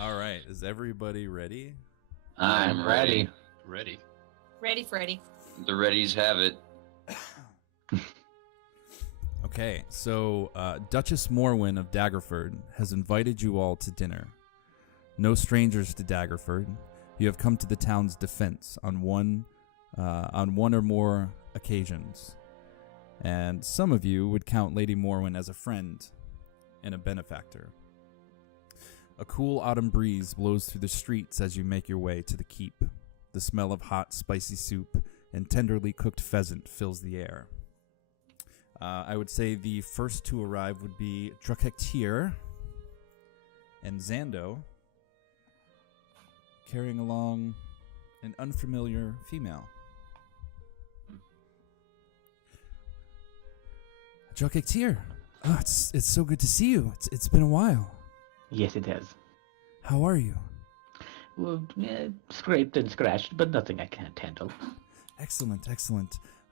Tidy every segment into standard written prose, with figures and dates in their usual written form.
All right, is everybody ready? I'm ready. Ready. Ready, Freddy. The readies have it. Okay, so Duchess Morwen of Daggerford has invited you all to dinner. No strangers to Daggerford. You have come to the town's defense on one or more occasions. And some of you would count Lady Morwen as a friend and a benefactor. A cool autumn breeze blows through the streets as you make your way to the keep. The smell of hot, spicy soup and tenderly cooked pheasant fills the air. I would say the first to arrive would be Druchectir and Xando, carrying along an unfamiliar female. Druchectir, it's so good to see you. It's been a while. Yes, it has. How are you? Well, scraped and scratched, but nothing I can't handle. Excellent.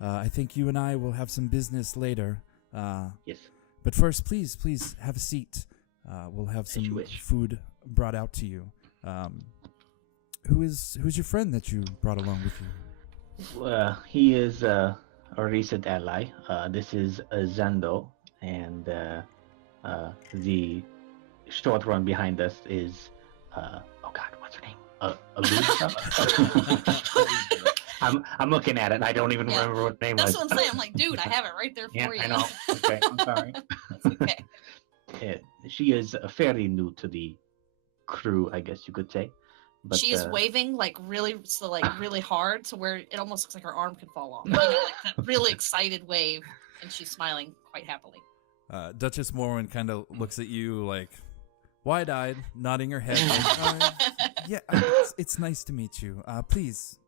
I think you and I will have some business later. Yes. But first, please have a seat. We'll have some food brought out to you. Who's your friend that you brought along with you? He is a recent ally. This is Xando, and the short one behind us is oh God, what's her name? Eleuthera? I'm looking at it and I don't even remember what name That's was. what I'm saying. I'm like, dude, I have it right there for you. I know. Okay, I'm sorry. That's okay. She is fairly new to the crew, I guess you could say. But, she is waving really hard to where it almost looks like her arm could fall off. Like that really excited wave, and she's smiling quite happily. Duchess Morwen kind of looks at you like wide-eyed, nodding her head. Yeah, it's nice to meet you. Please,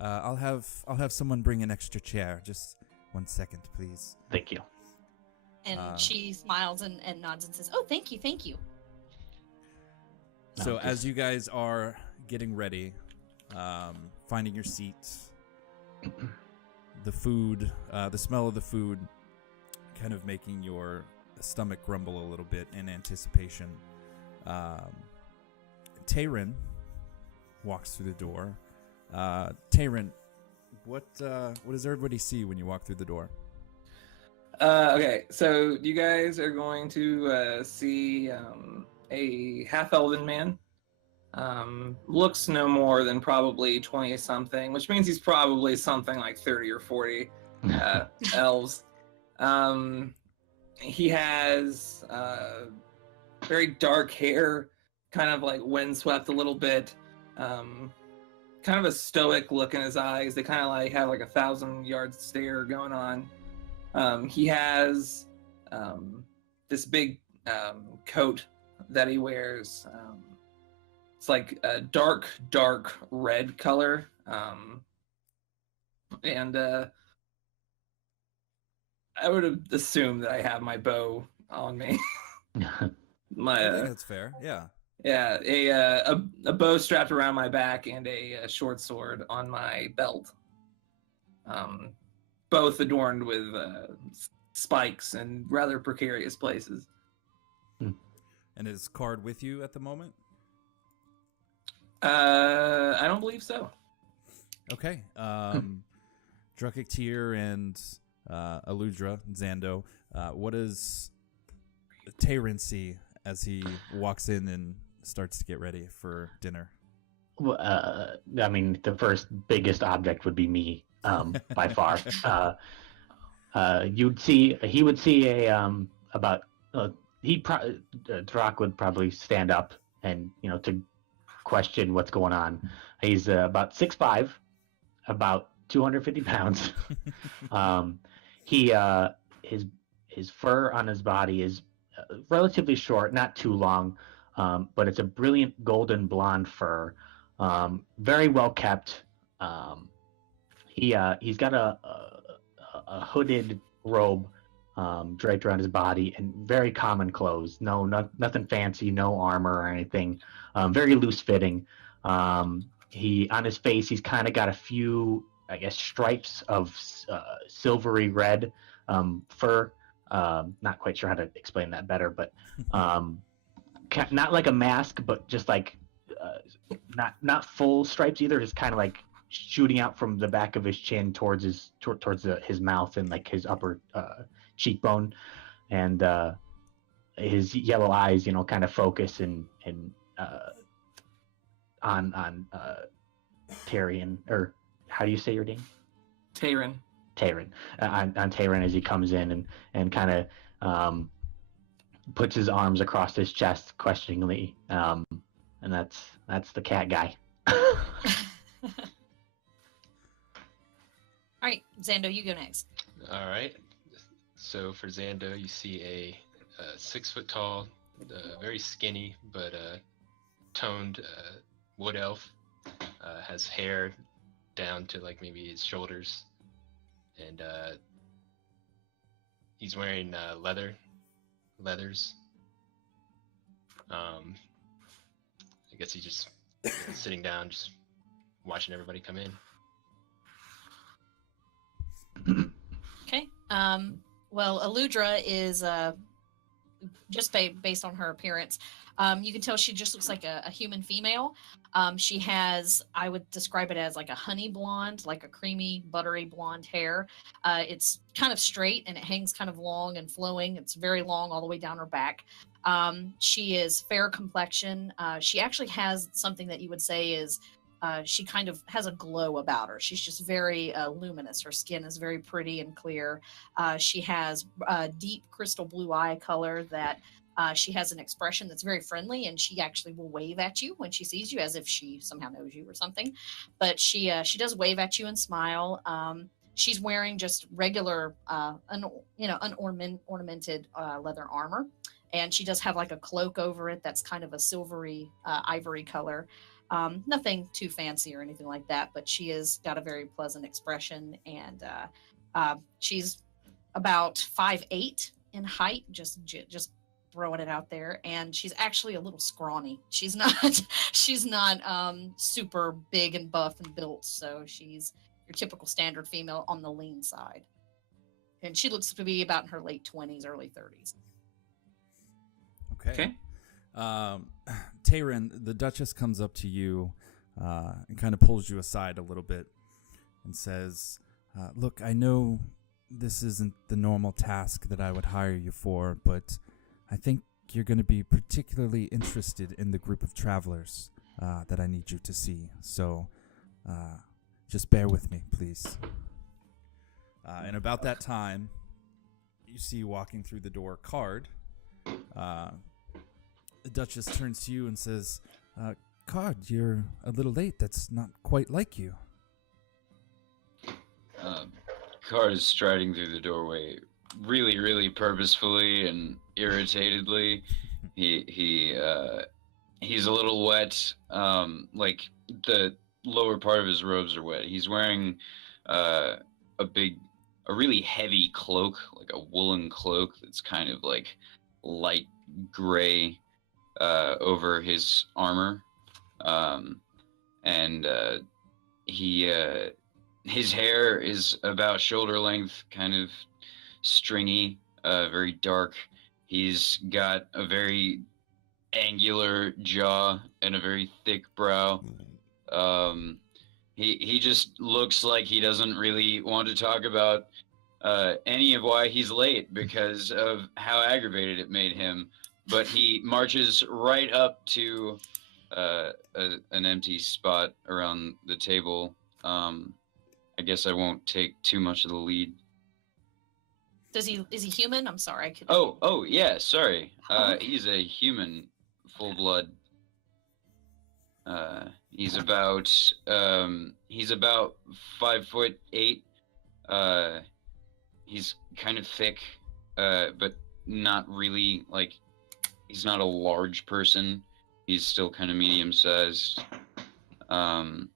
I'll have someone bring an extra chair. Just 1 second, please. Thank you. And she smiles and nods and says, "Oh, thank you." So as you guys are getting ready, finding your seats, the food, the smell of the food kind of making your stomach grumble a little bit in anticipation. Tayrin walks through the door. Tayrin, what does everybody see when you walk through the door? Okay, so you guys are going to see a half-elven man. Looks no more than probably 20-something, which means he's probably something like 30 or 40 elves. He has very dark hair, kind of like windswept a little bit. Kind of a stoic look in his eyes. They kind of like have like a 1,000-yard stare going on. He has this big coat that he wears. It's like a dark red color. And I would assume that I have my bow on me. I think that's fair. Yeah. Yeah, a bow strapped around my back and a short sword on my belt. Both adorned with spikes and rather precarious places. And is Card with you at the moment? I don't believe so. Okay. Druchectir and Eleuthera, Xando, what does Tayrin see as he walks in and starts to get ready for dinner? Well, I mean, the first biggest object would be me, by far. He would see Drock would probably stand up and, to question what's going on. He's about 6'5", about 250 pounds. His fur on his body is relatively short, not too long, but it's a brilliant golden blonde fur, very well kept. He's got a hooded robe draped around his body and very common clothes. Nothing fancy, no armor or anything. Very loose fitting. On his face, he's kind of got a few, I guess, stripes of silvery red fur. Not quite sure how to explain that better, but not like a mask, but just like not full stripes either, just kind of like shooting out from the back of his chin towards his mouth and like his upper cheekbone, and his yellow eyes, kind of focus and on Tyrion, or how do you say your name? Tayron. On Tayron as he comes in and kind of puts his arms across his chest questioningly, and that's the cat guy. All right, Xando, you go next. All right. So for Xando, you see a 6 foot tall, very skinny but toned wood elf. Has hair down to like maybe his shoulders, and he's wearing leathers. I guess he's just sitting down, just watching everybody come in. Okay. Well, Eleuthera is just based on her appearance. You can tell she just looks like a human female. She has, I would describe it as like a honey blonde, like a creamy, buttery blonde hair. It's kind of straight and it hangs kind of long and flowing. It's very long all the way down her back. She is fair complexion. She actually has something that you would say is she kind of has a glow about her. She's just very luminous. Her skin is very pretty and clear. She has deep crystal blue eye color that she has an expression that's very friendly, and she actually will wave at you when she sees you as if she somehow knows you or something. But she does wave at you and smile. She's wearing just regular, unornamented leather armor, and she does have like a cloak over it that's kind of a silvery ivory color. Nothing too fancy or anything like that, but she has got a very pleasant expression, and she's about 5'8" in height, just throwing it out there, and she's actually a little scrawny. She's not super big and buff and built, so she's your typical standard female on the lean side, and she looks to be about in her late 20s, early 30s. Okay. Tayron, the Duchess comes up to you and kind of pulls you aside a little bit and says, look, I know this isn't the normal task that I would hire you for, but I think you're going to be particularly interested in the group of travelers that I need you to see. So just bear with me, please. And about that time, you see walking through the door Card. The Duchess turns to you and says, Card, you're a little late. That's not quite like you. Card is striding through the doorway really, really purposefully and irritatedly. He's a little wet. Like the lower part of his robes are wet. He's wearing a really heavy cloak, like a woolen cloak that's kind of like light gray over his armor, and his hair is about shoulder length, kind of stringy, very dark. He's got a very angular jaw and a very thick brow. He just looks like he doesn't really want to talk about any of why he's late because of how aggravated it made him. But he marches right up to an empty spot around the table. I guess I won't take too much of the lead. Is he human? I'm sorry. I could. Oh, yeah. Sorry. He's a human, full blood. He's about 5'8". He's kind of thick, but not really like. He's not a large person. He's still kind of medium sized. I've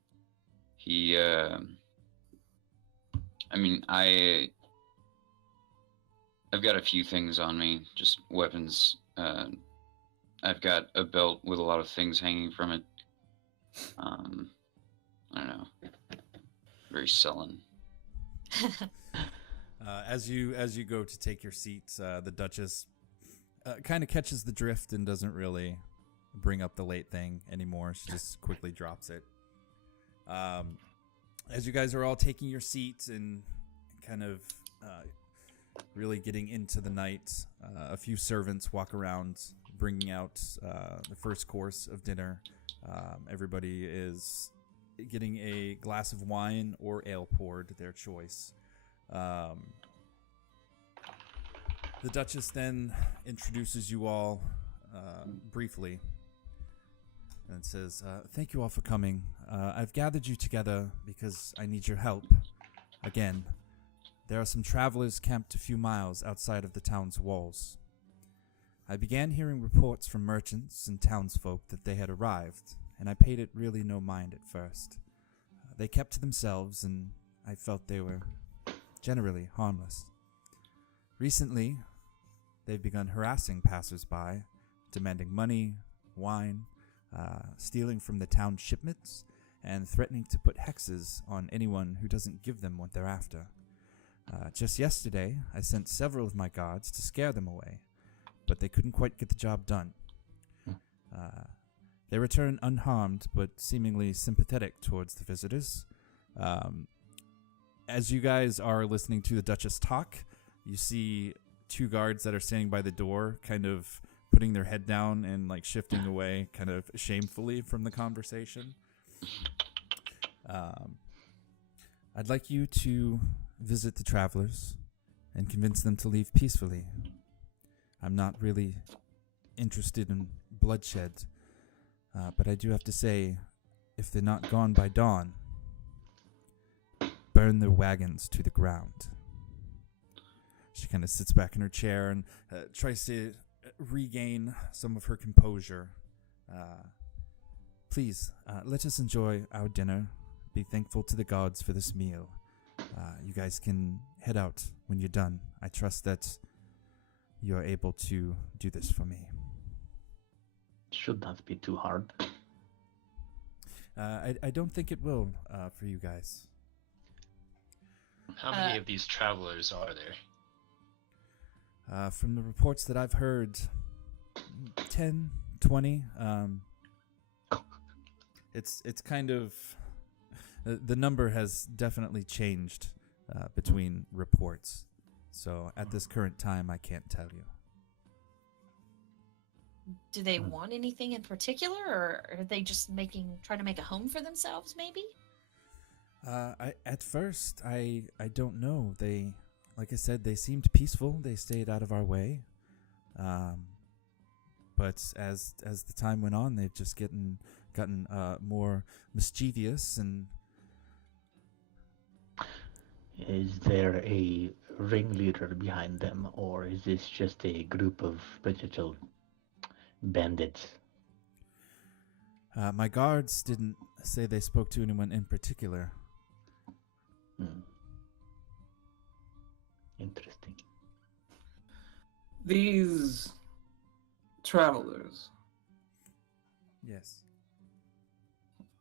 got a few things on me, just weapons. I've got a belt with a lot of things hanging from it. I don't know. Very sullen. As you go to take your seats, the Duchess kind of catches the drift and doesn't really bring up the late thing anymore. She just quickly drops it. As you guys are all taking your seats and kind of really getting into the night, a few servants walk around bringing out the first course of dinner. Everybody is getting a glass of wine or ale poured, their choice. The Duchess then introduces you all briefly and says, thank you all for coming. I've gathered you together because I need your help. Again, there are some travelers camped a few miles outside of the town's walls. I began hearing reports from merchants and townsfolk that they had arrived, and I paid it really no mind at first. They kept to themselves, and I felt they were generally harmless. Recently, they've begun harassing passers-by, demanding money, wine, stealing from the town shipments, and threatening to put hexes on anyone who doesn't give them what they're after. Just yesterday, I sent several of my guards to scare them away, but they couldn't quite get the job done. They return unharmed, but seemingly sympathetic towards the visitors. As you guys are listening to the Duchess talk, you see two guards that are standing by the door, kind of putting their head down and like shifting away kind of shamefully from the conversation. I'd like you to visit the travelers and convince them to leave peacefully. I'm not really interested in bloodshed, but I do have to say, if they're not gone by dawn, burn their wagons to the ground. She kind of sits back in her chair and tries to regain some of her composure. Please, let us enjoy our dinner. Be thankful to the gods for this meal. You guys can head out when you're done. I trust that you're able to do this for me. Should not be too hard. I don't think it will for you guys. How many of these travelers are there? From the reports that I've heard, 10, 20. It's kind of... the number has definitely changed between reports. So at this current time, I can't tell you. Do they want anything in particular, or are they just trying to make a home for themselves, maybe? At first, I don't know. They, like I said, they seemed peaceful. They stayed out of our way. But as the time went on, they've just gotten more mischievous. And is there a ringleader behind them, or is this just a group of potential bandits? My guards didn't say they spoke to anyone in particular. Interesting. These travelers, Yes.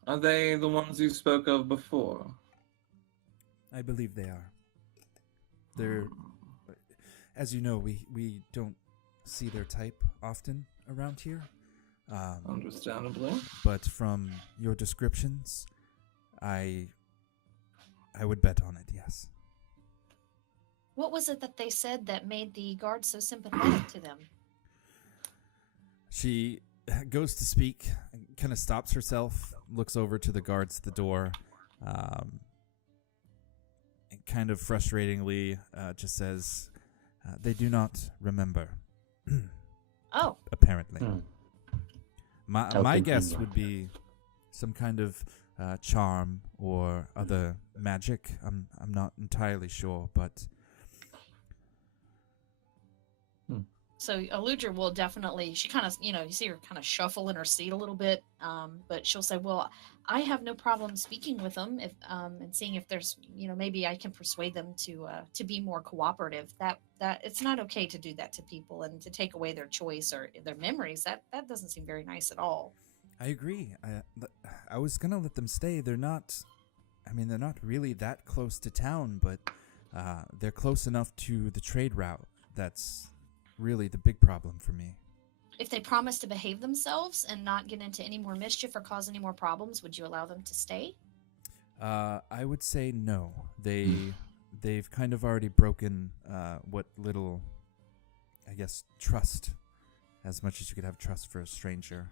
are they the ones you spoke of before? I believe they are. They're, as you know, we don't see their type often around here. Understandably. But from your descriptions, I would bet on it, yes. What was it that they said that made the guards so sympathetic to them? She goes to speak, kind of stops herself, looks over to the guards at the door, and kind of frustratingly just says, they do not remember. Oh. Apparently. I'll My continue. guess would be some kind of charm or other magic. I'm not entirely sure, but... So Eleuthera will definitely, she kind of, you see her kind of shuffle in her seat a little bit, but she'll say, well, I have no problem speaking with them if, and seeing if there's, maybe I can persuade them to be more cooperative. That it's not okay to do that to people and to take away their choice or their memories. That doesn't seem very nice at all. I agree. I was going to let them stay. They're not really that close to town, but they're close enough to the trade route. That's really the big problem for me. If they promise to behave themselves and not get into any more mischief or cause any more problems, would you allow them to stay? I would say no. They've kind of already broken what little, I guess, trust, as much as you could have trust for a stranger.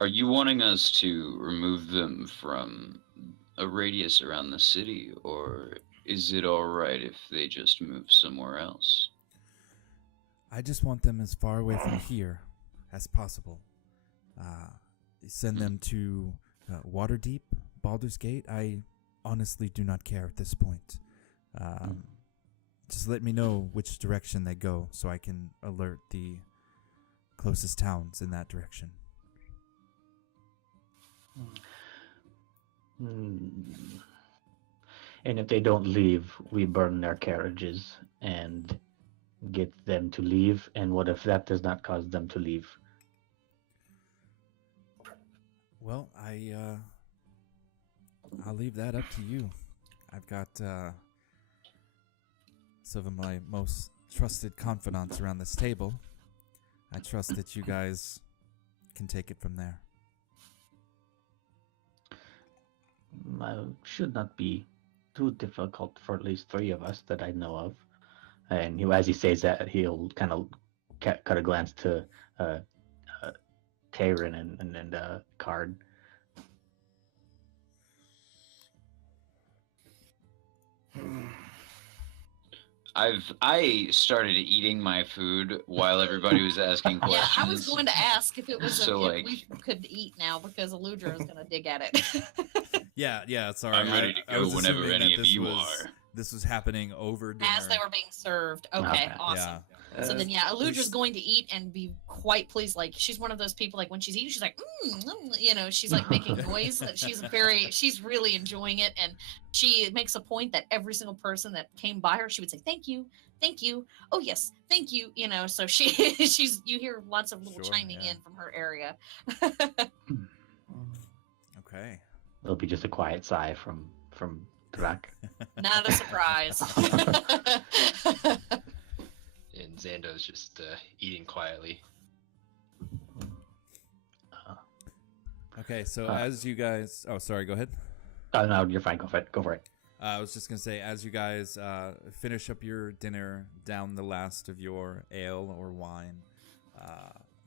Are you wanting us to remove them from a radius around the city, or is it alright if they just move somewhere else? I just want them as far away from here as possible. Send them to Waterdeep, Baldur's Gate. I honestly do not care at this point. Just let me know which direction they go so I can alert the closest towns in that direction. And if they don't leave, we burn their carriages and get them to leave. And what if that does not cause them to leave? Well, I'll leave that up to you. I've got some of my most trusted confidants around this table. I trust that you guys can take it from there. Should not be too difficult for at least 3 of us that I know of. And as he says that, he'll kind of cut a glance to Tyrion and Card. I started eating my food while everybody was asking Yeah, questions. I was going to ask if it was So, if we could eat now because Eleuthera is going to dig at it. Yeah, sorry. I'm ready to I go was whenever assuming any that of you are. This was happening over dinner. As they were being served. Okay, Okay. awesome. So then, yeah, Eleuthera's going to eat and be quite pleased. Like, she's one of those people, like, when she's eating, she's like, she's like making noise. She's really enjoying it. And she makes a point that every single person that came by her, she would say, thank you. Oh, yes, thank you. So you hear lots of little chiming in from her area. Okay. It'll be just a quiet sigh from Drak. Not a surprise. And Xando's just eating quietly. Okay, so as you guys... Oh, sorry, go ahead. Oh, no, you're fine. Go for it. I was just going to say, as you guys finish up your dinner, down the last of your ale or wine,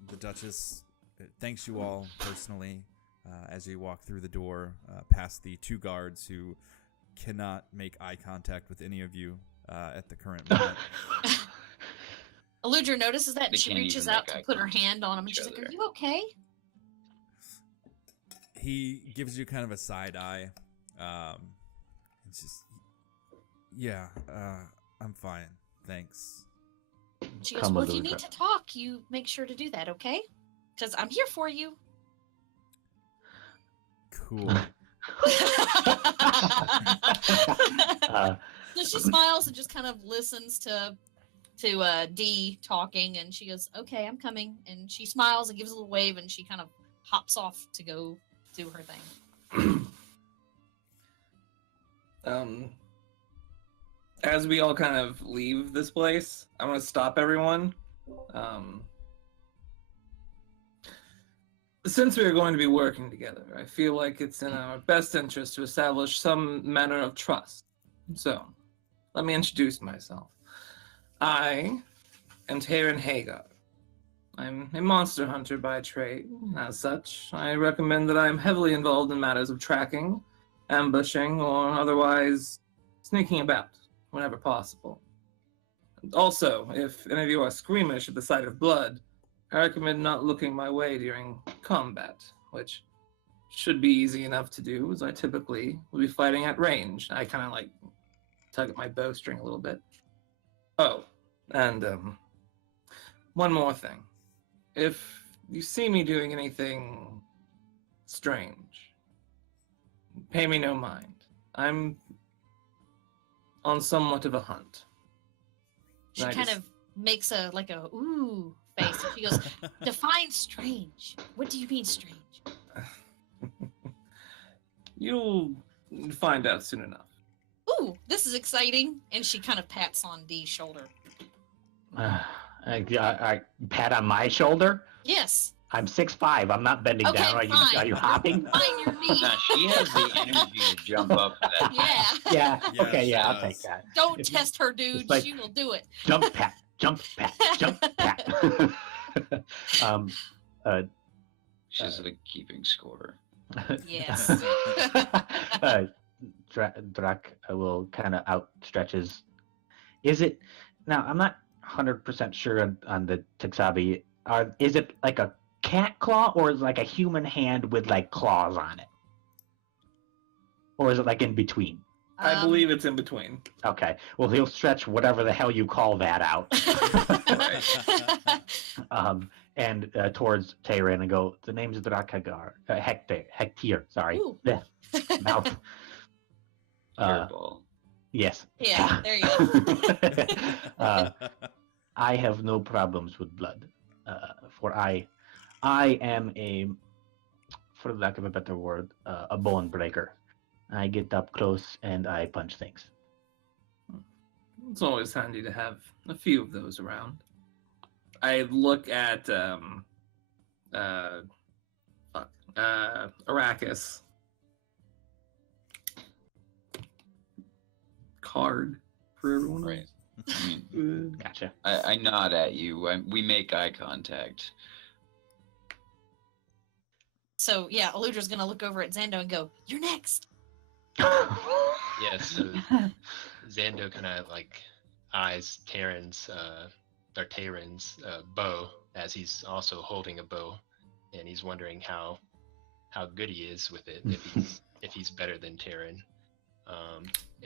the Duchess thanks you all personally as you walk through the door, past the 2 guards who cannot make eye contact with any of you at the current moment. Eleuthera notices that, and They she can't reaches even out make to eye put her contact hand on him, and with she's each like, "Are other. you okay?" He gives you kind of a side eye. It's just, yeah, I'm fine, thanks. She goes, "Well, if you need to talk, you make sure to do that, okay? Because I'm here for you." Cool. So she smiles and just kind of listens to Dee talking, and she goes, "Okay, I'm coming." And she smiles and gives a little wave, and she kind of hops off to go do her thing. As we all kind of leave this place, I want to stop everyone. Since we are going to be working together, I feel like it's in our best interest to establish some manner of trust. So, let me introduce myself. I am Tyrion Hagar. I'm a monster hunter by trade. As such, I recommend that I am heavily involved in matters of tracking, ambushing, or otherwise sneaking about whenever possible. And also, if any of you are squeamish at the sight of blood, I recommend not looking my way during combat, which should be easy enough to do, as I typically will be fighting at range. I kind of like tug at my bowstring a little bit. Oh, and one more thing. If you see me doing anything strange, pay me no mind. I'm on somewhat of a hunt. She kind of makes a ooh face, and she goes, "Define strange. What do you mean strange?" You'll find out soon enough. Ooh, this is exciting. And she kind of pats on Dee's shoulder. I pat on my shoulder. Yes. I'm 6'5". I'm not bending Okay, down. Are fine. you hopping? Fine, your knee. Nah, she has the energy to jump up that. Yeah. Yeah. Yeah, Okay. she Yeah, I'll does. take that. Don't It's- test her, dude. it's like- She will do it. Jump pat, jump pat, jump pat. She's like keeping score. Yes. Drak will kind of outstretches. Is it now? I'm not 100% sure on the Texabi. Is it like a cat claw or is it like a human hand with like claws on it, or is it like in between? I believe it's in between. Okay. Well, he'll stretch whatever the hell you call that out. And towards Tayran and go, the name's Drakagar. Hector, sorry. Ooh. Yeah, mouth. Hairball. Yes. Yeah, there you go. I have no problems with blood. For I am for lack of a better word, a bone breaker. I get up close and I punch things. It's always handy to have a few of those around. I look at Arrakis. Card for everyone. Right. I mean, Gotcha. I nod at you. We make eye contact. So yeah, Eludra's gonna look over at Xando and go, "You're next." Yeah, so Xando kind of like eyes Terran's bow as he's also holding a bow, and he's wondering how good he is with it, if he's better than Terran.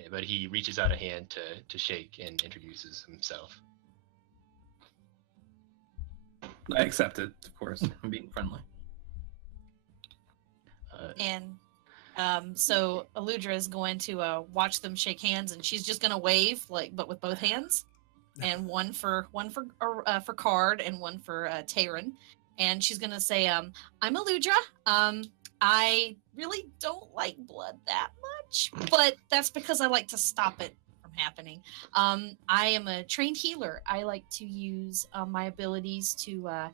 But he reaches out a hand to shake and introduces himself. I accept it, of course. I'm being friendly. And so Eludra is going to watch them shake hands, and she's just gonna wave, but with both hands, and one for Card and one for Tayran, and she's gonna say, "I'm Eludra. I really don't like blood that much, but that's because I like to stop it from happening. I am a trained healer. I like to use my abilities to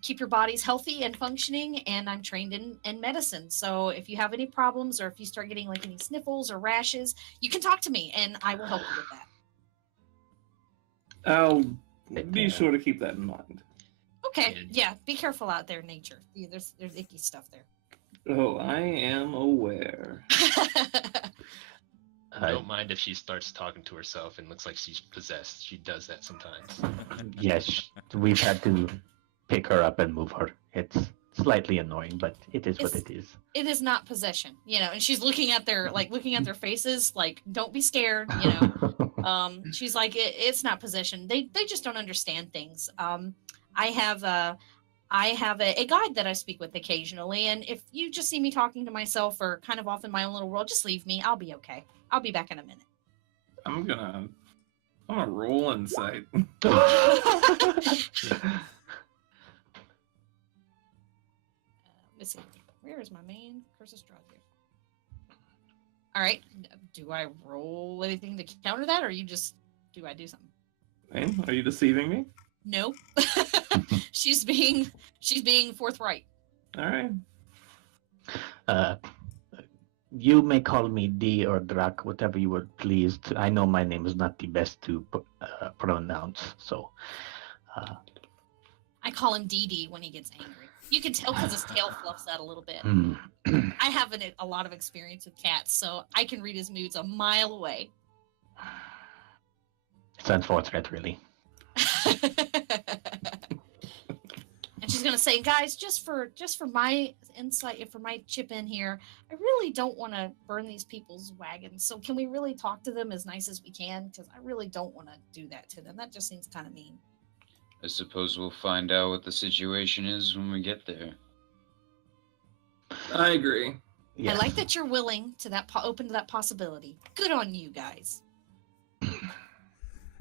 keep your bodies healthy and functioning, and I'm trained in medicine. So if you have any problems or if you start getting like any sniffles or rashes, you can talk to me and I will help you with that." I'll be sure to keep that in mind. Okay, yeah, be careful out there in nature. Yeah, there's icky stuff there. Oh, I am aware. I don't mind if she starts talking to herself and looks like she's possessed. She does that sometimes. Yes, we've had to pick her up and move her. It's slightly annoying, but it is what it is. It is not possession, and she's looking at their faces, like, don't be scared, she's like, it's not possession. They just don't understand things. I have a guide that I speak with occasionally, and if you just see me talking to myself or kind of off in my own little world, just leave me. I'll be okay. I'll be back in a minute. I'm gonna roll insight. Let's see. Where is my main Curse of Strahd here? All right. Do I roll anything to counter that, or do I do something? Hey, are you deceiving me? No. she's being forthright. All right. You may call me D or Drak, whatever you would please. I know my name is not the best to pronounce, so. I call him DD when he gets angry. You can tell because his tail fluffs out a little bit. I have a lot of experience with cats, so I can read his moods a mile away. It's unfortunate, really. And she's gonna say, "Guys, just for my insight and for my chip in here, I really don't want to burn these people's wagons. So can we really talk to them as nice as we can? Because I really don't want to do that to them. That just seems kind of mean." I suppose we'll find out what the situation is when we get there. I agree. Yes. I like that you're willing to open to that possibility. Good on you guys.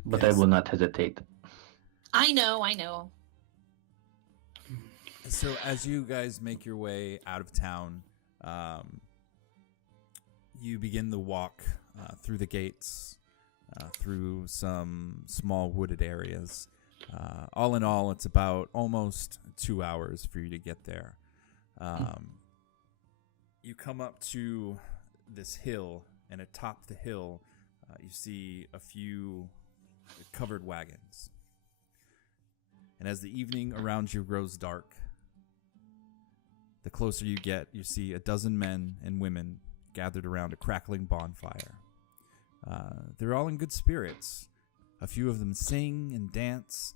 But Yes. I will not hesitate. I know. So as you guys make your way out of town, you begin the walk through the gates, through some small wooded areas. All in all, it's about almost 2 hours for you to get there. You come up to this hill, and atop the hill, you see a few covered wagons. And as the evening around you grows dark, the closer you get, you see a dozen men and women gathered around a crackling bonfire. They're all in good spirits. A few of them sing and dance,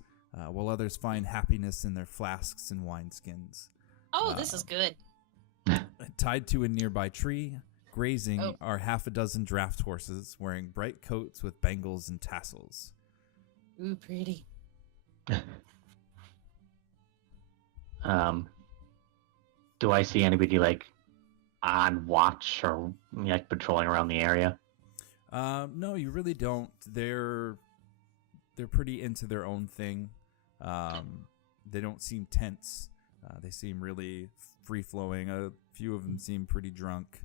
while others find happiness in their flasks and wineskins. Oh, this is good. Tied to a nearby tree, grazing, are half a dozen draft horses wearing bright coats with bangles and tassels. Ooh, pretty. Do I see anybody like on watch or like patrolling around the area? No, you really don't. They're pretty into their own thing. They don't seem tense. They seem really free flowing. A few of them seem pretty drunk.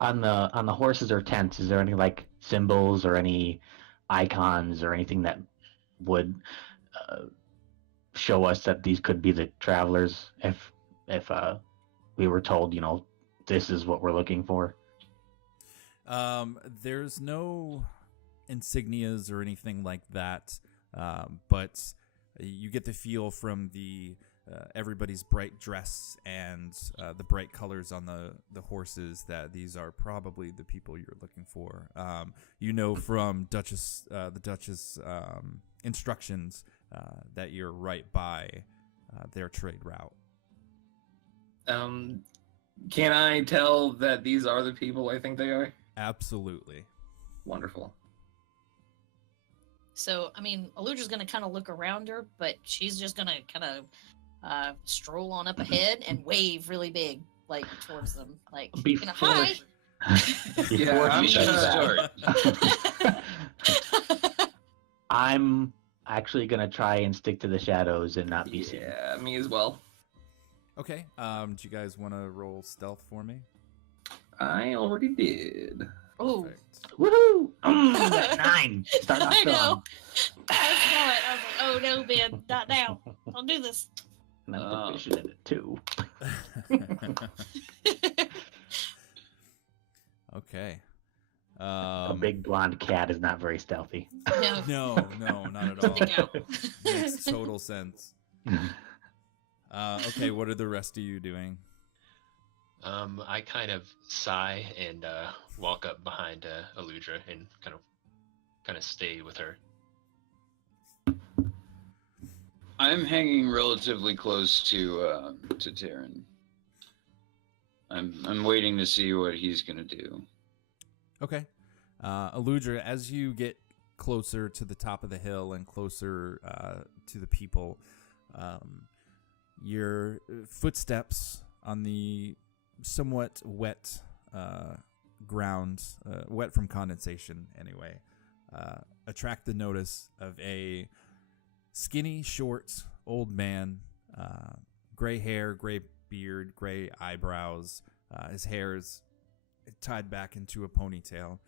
On the horses or tents, is there any like symbols or any icons or anything that would show us that these could be the travelers if we were told, this is what we're looking for? There's no insignias or anything like that, but you get the feel from the everybody's bright dress and the bright colors on the horses that these are probably the people you're looking for. From the Duchess instructions that you're right by their trade route. Can I tell that these are the people I think they are? Absolutely. Wonderful. So, Eludra's going to kind of look around her, but she's just going to kind of stroll on up ahead and wave really big, like, towards them. Like, hi! Before I'm she does gonna that, I'm actually going to try and stick to the shadows and not be seen. Yeah, me as well. Okay. Do you guys want to roll stealth for me? I already did. Oh, Perfect. Woohoo! That 9. Start off I know. strong. I saw it. I was like, oh no, Ben, not now. I'll do this. And I'm proficient in it too. Okay. A big blonde cat is not very stealthy. No. No, not at all. Stick out. Makes total sense. Okay, what are the rest of you doing? I kind of sigh and walk up behind Eludra and kind of stay with her. I'm hanging relatively close to Terran. I'm waiting to see what he's gonna do. Okay. Eludra, as you get closer to the top of the hill and closer to the people, your footsteps on the somewhat wet ground, wet from condensation anyway, attract the notice of a skinny, short, old man, gray hair, gray beard, gray eyebrows. His hair is tied back into a ponytail.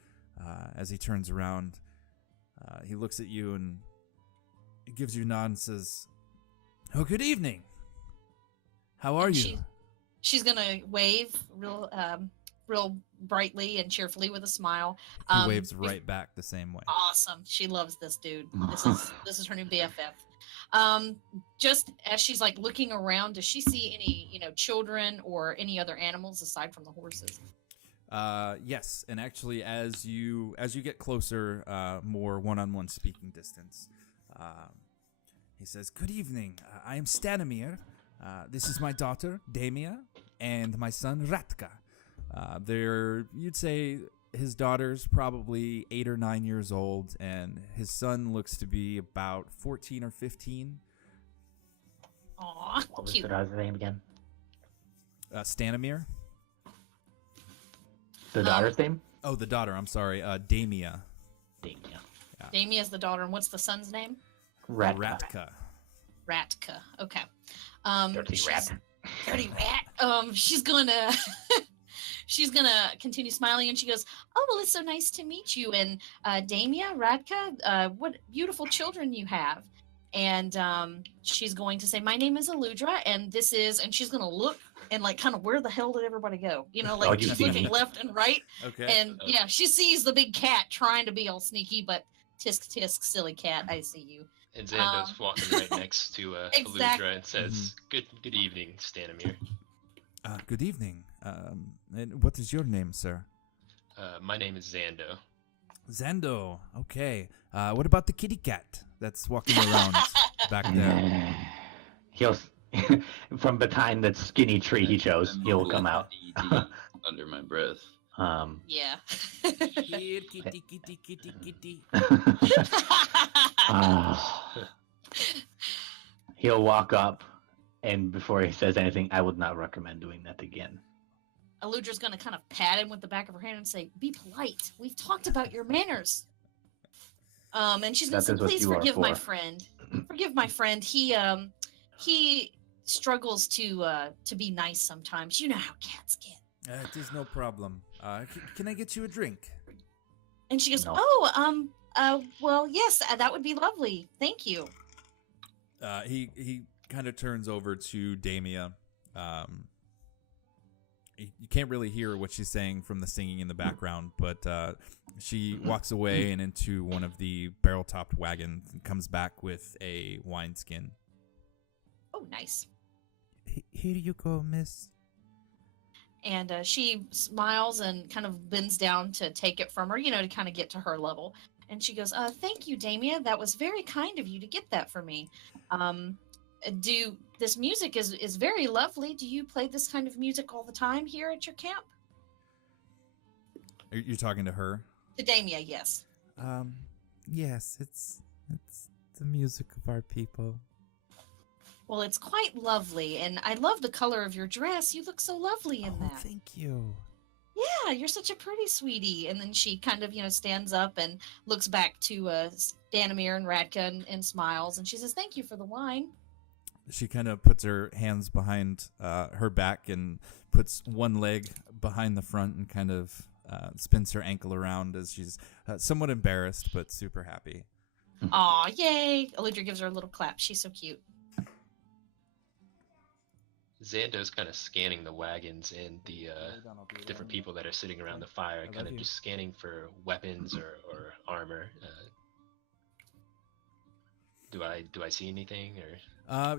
As he turns around, he looks at you and gives you a nod and says, "Oh, good evening. How are you?" She's gonna wave real brightly and cheerfully with a smile. He waves right back the same way. Awesome. She loves this dude. This is her new BFF. Just as she's like looking around, does she see any, children or any other animals aside from the horses? Yes, and actually, as you get closer, more one-on-one speaking distance, he says, "Good evening. I am Stanimir. This is my daughter, Damia, and my son, Ratka. You'd say his daughter's probably 8 or 9 years old, and his son looks to be about 14 or 15. Aw, What was cute. the daughter's name again? Stanimir? The daughter's name? Oh, the daughter, I'm sorry. Damia. Damia. Damia's the daughter, and what's the son's name? Ratka. Ratka. Okay. Dirty rat. Dirty rat. She's gonna she's gonna continue smiling, and she goes, "Oh, well, it's so nice to meet you, and Damia, Ratka, what beautiful children you have." and she's going to say, "My name is Eleuthera, and this is," and she's gonna look and like kind of, where the hell did everybody go? You know, like you she's see looking me. left and right, Okay. and yeah, she sees the big cat trying to be all sneaky, but tisk tisk, silly cat, I see you. And Xander's walking right next to Exactly. Eleuthera and says, "Good evening, Stanimir. Good evening. And what is your name, sir? My name is Xando." Xando. Okay. What about the kitty cat that's walking around back there? He'll from behind that skinny tree he chose. He'll come out. under my breath. Yeah. Here, kitty, kitty, kitty, kitty. He'll walk up, and before he says anything, I would not recommend doing that again. Eleuthera's gonna kind of pat him with the back of her hand and say, "Be polite. We've talked about your manners." And she's gonna say, "Please forgive my friend. Forgive my friend. He struggles to be nice sometimes. You know how cats get." It is no problem. Can I get you a drink? And she goes, No. well, yes, that would be lovely. Thank you. He kind of turns over to Damia. You can't really hear what she's saying from the singing in the background, but she walks away and into one of the barrel-topped wagons and comes back with a wineskin. Oh, nice. Here you go, miss. And she smiles and kind of bends down to take it from her, you know, to kind of get to her level. And she goes, "Thank you, Damia. That was very kind of you to get that for me. This music is very lovely. Do you play this kind of music all the time here at your camp?" You're talking to her? To Damia, yes. Yes, it's the music of our people. Well, it's quite lovely, and I love the color of your dress. You look so lovely in that. Thank you. Yeah, you're such a pretty sweetie. And then she kind of, stands up and looks back to Stanimir and Radka and smiles, and she says, "Thank you for the wine." She kind of puts her hands behind her back and puts one leg behind the front and kind of spins her ankle around as she's somewhat embarrassed but super happy. Aw, yay! Eleuthera gives her a little clap. She's so cute. Xando's kind of scanning the wagons and the different people that are sitting around the fire, kind of just scanning for weapons or armor. Do I see anything or?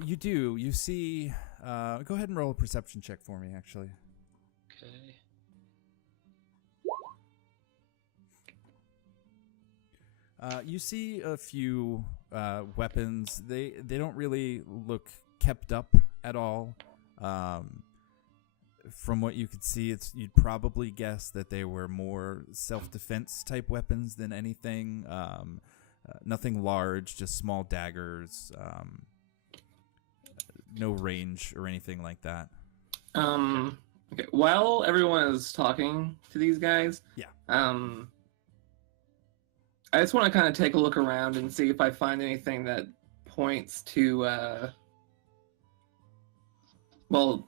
You do. You see. Go ahead and roll a perception check for me, actually. Okay. You see a few weapons. They don't really look kept up at all. From what you could see, you'd probably guess that they were more self-defense type weapons than anything. Nothing large, just small daggers. No range or anything like that. Okay. While everyone is talking to these guys, Yeah. I just want to kind of take a look around and see if I find anything that points to, well,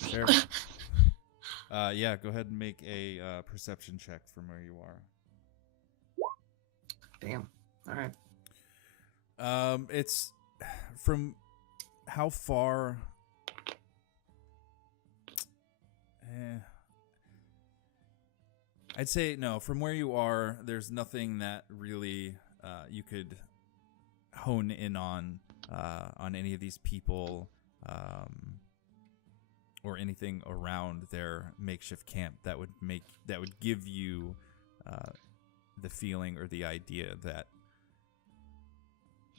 Sure. Yeah, go ahead and make a perception check from where you are. Damn. All right. It's from how far. I'd say no. From where you are, there's nothing that really you could hone in on any of these people or anything around their makeshift camp that would give you the feeling or the idea that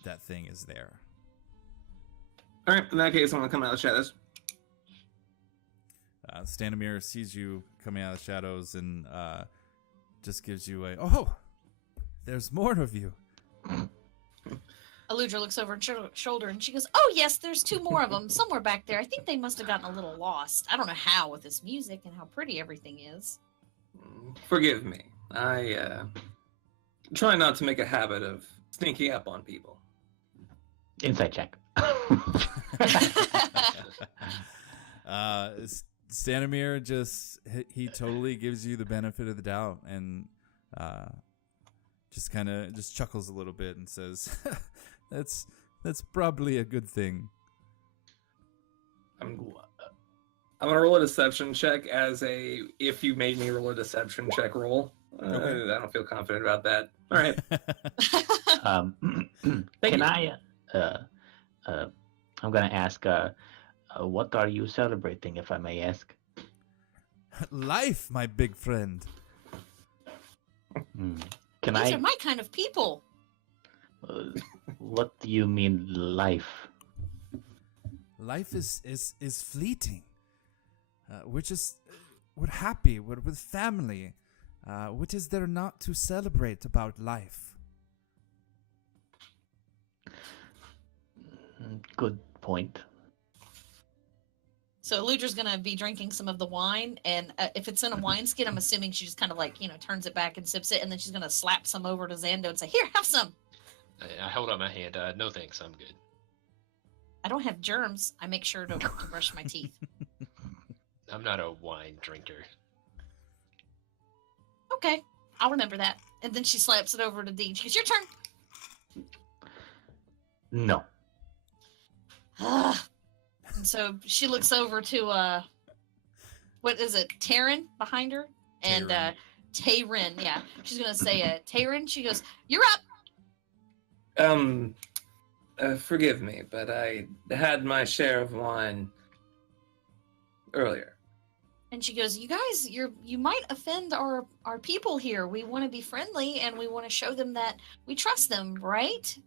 that thing is there. All right. In that case, I'm gonna come out of the shadows. Stanimir sees you coming out of the shadows and just gives you oh, there's more of you. Eleuthera looks over her shoulder and she goes, "Oh, yes, there's two more of them somewhere back there. I think they must have gotten a little lost. I don't know how with this music and how pretty everything is." Forgive me. I try not to make a habit of sneaking up on people. Insight check. Stanimir he totally gives you the benefit of the doubt, and just kind of just chuckles a little bit and says, "That's probably a good thing." I'm gonna roll a deception check as a if you made me roll a deception check roll. Okay. I don't feel confident about that. All right. Can I? I'm gonna ask. What are you celebrating, if I may ask? Life, my big friend. Can These I? are my kind of people. What do you mean, life? Life is fleeting. We're happy. We're with family. What is there not to celebrate about life? Good point. So Eludra's gonna be drinking some of the wine, and if it's in a wineskin, I'm assuming she just kind of like turns it back and sips it, and then she's gonna slap some over to Xando and say, "Here, have some." I hold out my hand. No thanks, I'm good. I don't have germs. I make sure to brush my teeth. I'm not a wine drinker. Okay, I'll remember that. And then she slaps it over to Dean. She goes, "Your turn." No. And so she looks over to what is it, Taryn behind her, and Tayrin. Yeah, she's gonna say Tayrin. She goes, "You're up." Forgive me, but I had my share of wine earlier. And she goes, "You guys, you might offend our people here. We want to be friendly, and we want to show them that we trust them, right?"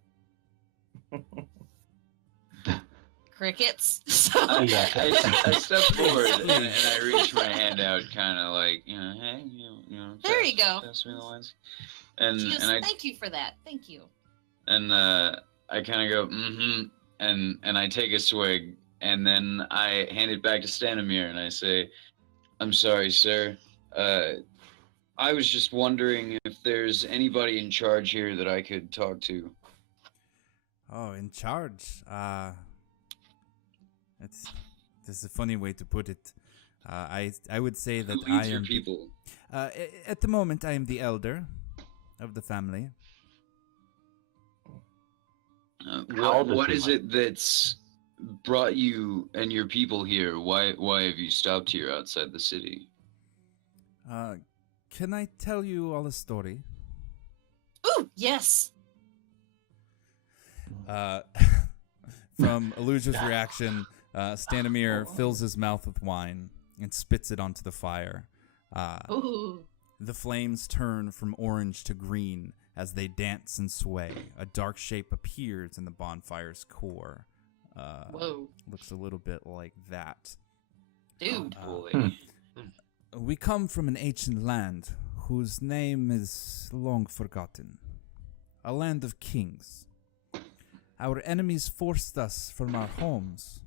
Crickets. So, Yeah. I step forward and I reach my hand out, kind of like, hey, there you go. pass me the wines. And She goes, and I "Thank you for that. Thank you." and I kind of go, and I take a swig, and then I hand it back to Stanimir, and I say, "I'm sorry, sir. I was just wondering if there's anybody in charge here that I could talk to." Oh, in charge. That's a funny way to put it. I would say that Who leads your people? At the moment, I am the elder of the family. What is it that's brought you and your people here? Why have you stopped here outside the city? Can I tell you all a story? Ooh, yes. From Eludra's reaction, Stanimir fills his mouth with wine and spits it onto the fire. Ooh. The flames turn from orange to green as they dance and sway. A dark shape appears in the bonfire's core. Whoa. Looks a little bit like that. Dude. We come from an ancient land whose name is long forgotten. A land of kings. Our enemies forced us from our homes,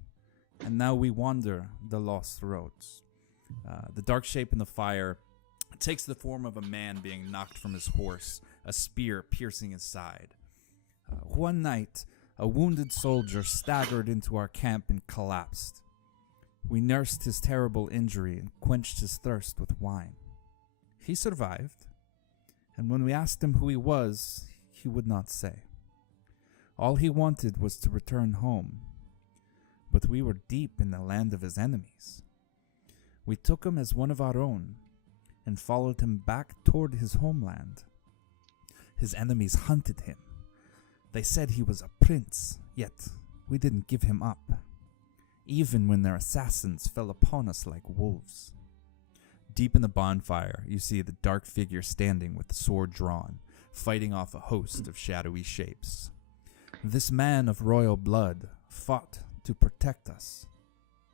and now we wander the lost roads. The dark shape in the fire takes the form of a man being knocked from his horse, a spear piercing his side. One night, a wounded soldier staggered into our camp and collapsed. We nursed his terrible injury and quenched his thirst with wine. He survived, and when we asked him who he was, he would not say. All he wanted was to return home, but we were deep in the land of his enemies. We took him as one of our own and followed him back toward his homeland. His enemies hunted him. They said he was a prince, yet we didn't give him up, even when their assassins fell upon us like wolves. Deep in the bonfire, you see the dark figure standing with the sword drawn, fighting off a host of shadowy shapes. This man of royal blood fought to protect us,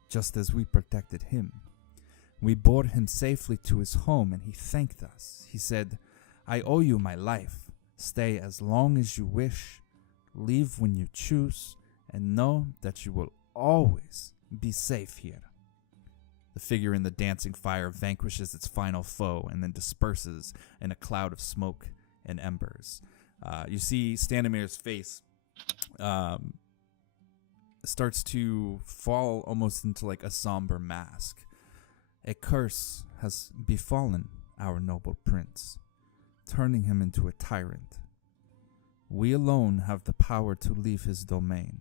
just as we protected him. We bore him safely to his home, and he thanked us. He said, "I owe you my life. Stay as long as you wish, leave when you choose, and know that you will always be safe here." The figure in the dancing fire vanquishes its final foe and then disperses in a cloud of smoke and embers. You see Stanimir's face starts to fall almost into like a somber mask. A curse has befallen our noble prince. turning him into a tyrant. We alone have the power to leave his domain.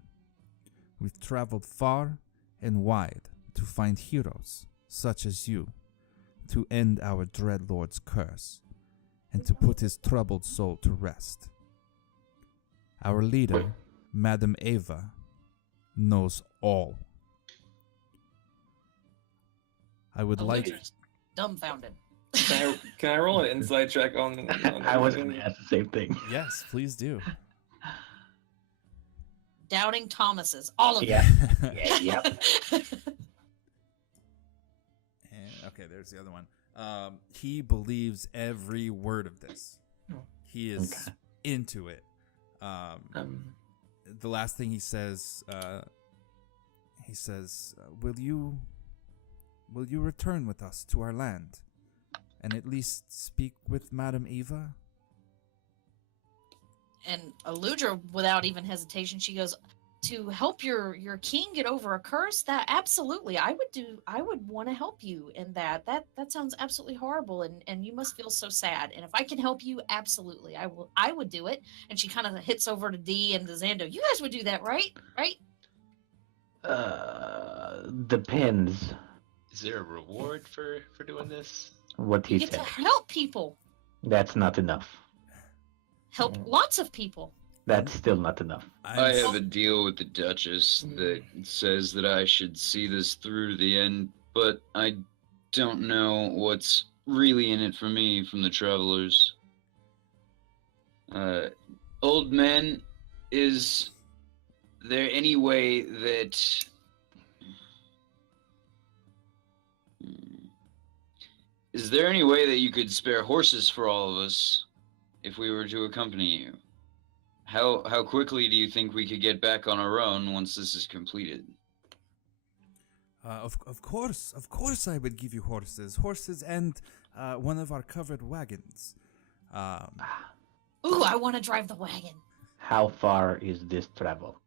We've traveled far and wide to find heroes such as you, to end our dread lord's curse, and to put his troubled soul to rest. Our leader, Madame Ava, knows all. I would like... Eludra's dumbfounded. Can I roll an insight check on I was going to ask the same thing. Yes, please do. Doubting Thomases. All of Yeah. them. Yep. And, okay, there's the other one. He believes every word of this. He is into it. The last thing he says, will you return with us to our land and at least speak with Madame Eva? And Eludra, without even hesitation, she goes, to help your king get over a curse, that absolutely I would want to help you in that. That sounds absolutely horrible, and you must feel so sad. And if I can help you, absolutely I would do it. And she kind of hits over to D and to Xander. You guys would do that, right? Depends Is there a reward for doing this? what he You get said. to help people. That's not enough. Help lots of people. That's still not enough. I have a deal with the Duchess that says that I should see this through to the end, but I don't know what's really in it for me from the travelers. Old man, is there any way that... Is there any way that you could spare horses for all of us if we were to accompany you? How quickly do you think we could get back on our own once this is completed? Of course, I would give you horses and one of our covered wagons. Ooh, I want to drive the wagon. How far is this travel?